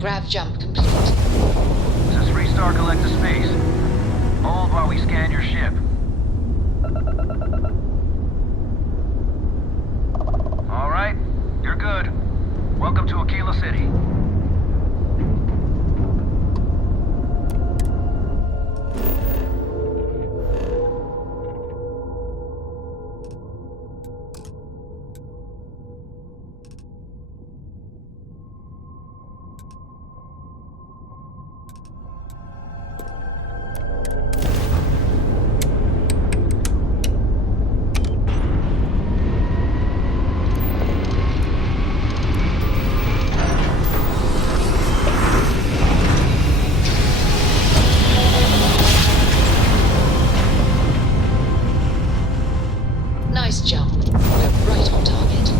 Grav jump complete. This is 3-star collector space. Hold while we scan your ship. All right, you're good. Welcome to Aquila City. Nice jump. We're right on target.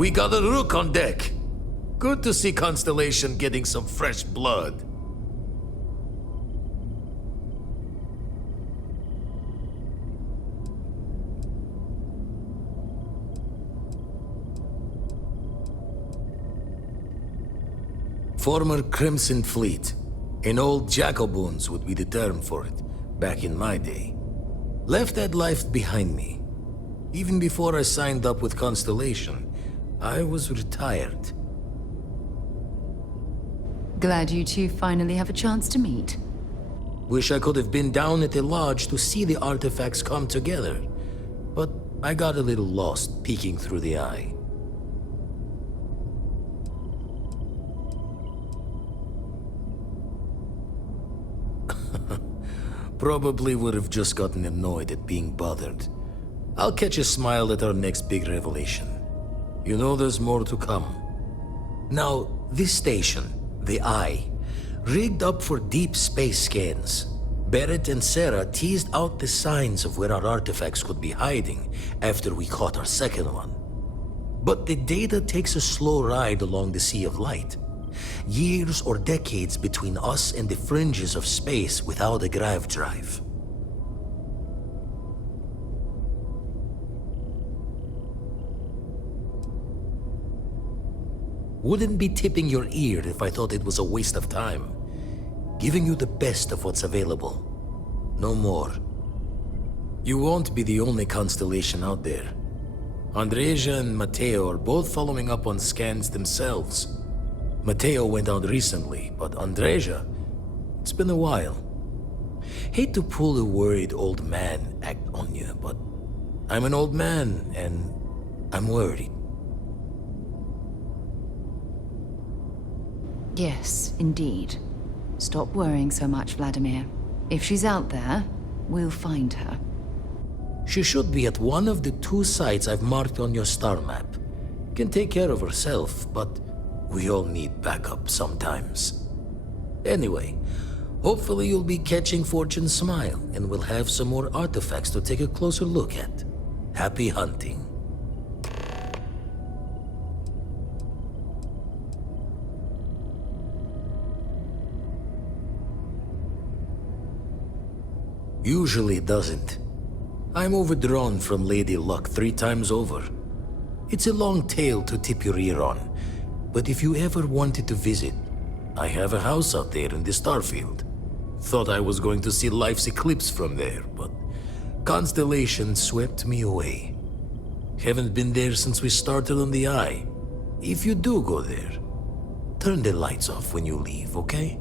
We got a rook on deck. Good to see Constellation getting some fresh blood. Former Crimson Fleet. An old Jacoboons would be the term for it, back in my day. Left that life behind me. Even before I signed up with Constellation, I was retired. Glad you two finally have a chance to meet. Wish I could have been down at the lodge to see the artifacts come together. But I got a little lost peeking through the eye. Probably would have just gotten annoyed at being bothered. I'll catch a smile at our next big revelation. You know there's more to come. Now, this station, the Eye, rigged up for deep space scans. Barrett and Sarah teased out the signs of where our artifacts could be hiding after we caught our second one. But the data takes a slow ride along the Sea of Light. Years or decades between us and the fringes of space without a grav drive. Wouldn't be tipping your ear if I thought it was a waste of time. Giving you the best of what's available. No more. You won't be the only Constellation out there. Andreja and Mateo are both following up on scans themselves. Mateo went out recently, but Andreja, it's been a while. Hate to pull a worried old man act on you, but I'm an old man and I'm worried. Yes, indeed. Stop worrying so much, Vladimir. If she's out there, we'll find her. She should be at one of the 2 sites I've marked on your star map. Can take care of herself, but we all need backup sometimes. Anyway, hopefully you'll be catching Fortune's smile, and we'll have some more artifacts to take a closer look at. Happy hunting. Usually it doesn't. I'm overdrawn from Lady Luck 3 times over. It's a long tale to tip your ear on, but if you ever wanted to visit, I have a house out there in the StarField. Thought I was going to see life's eclipse from there, but Constellation swept me away. Haven't been there since we started on the Eye. If you do go there, turn the lights off when you leave, okay?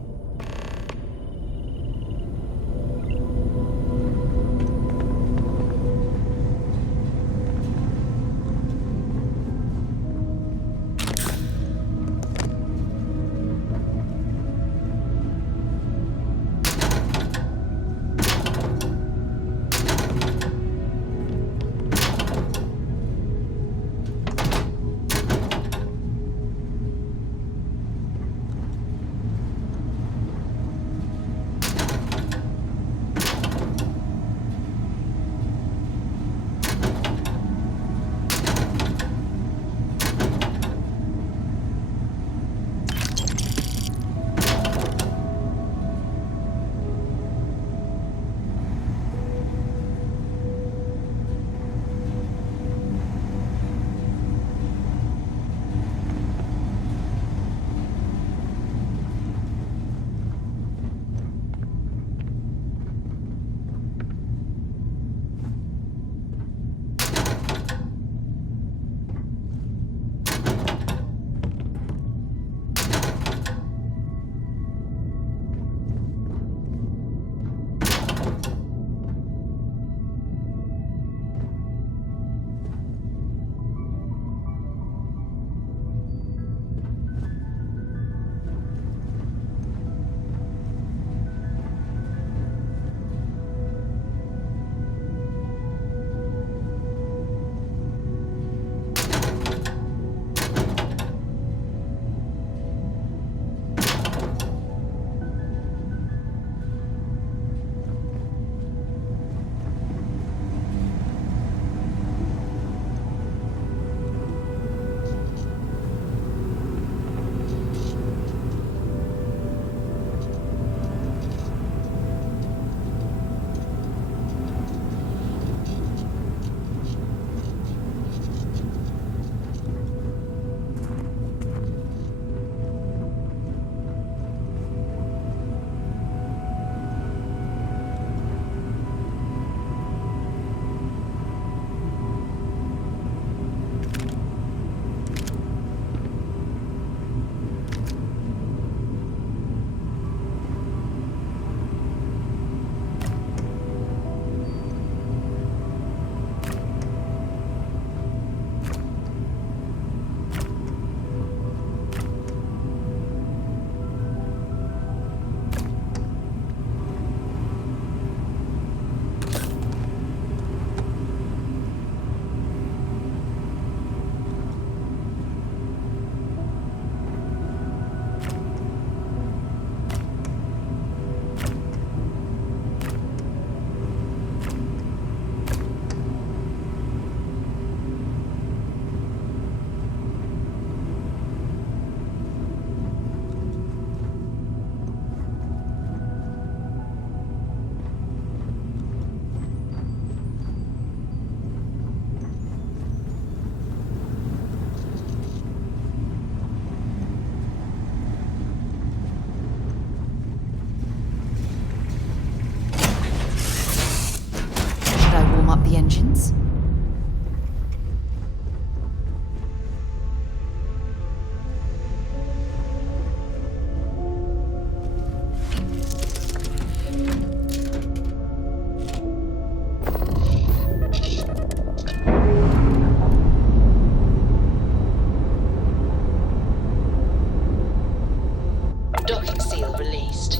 Docking seal released.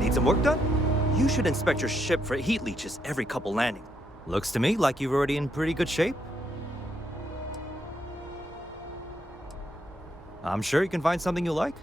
Need some work done? You should inspect your ship for heat leeches every couple landings. Looks to me like you're already in pretty good shape. I'm sure you can find something you like.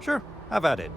Sure, have at it.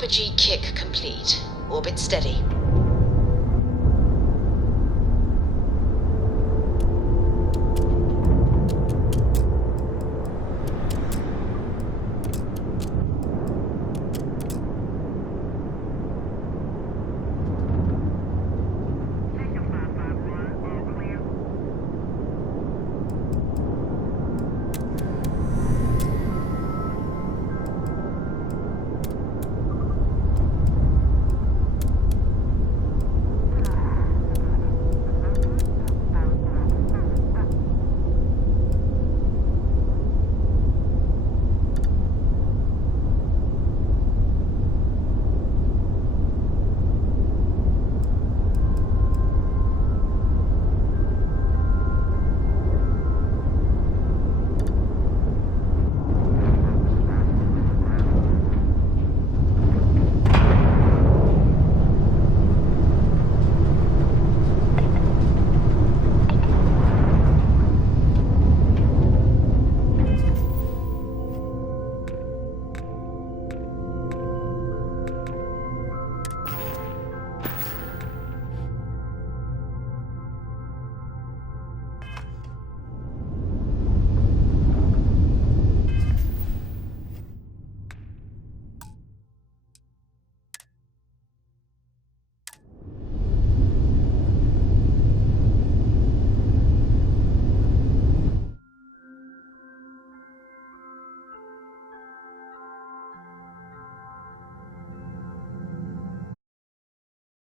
Apogee kick complete. Orbit steady.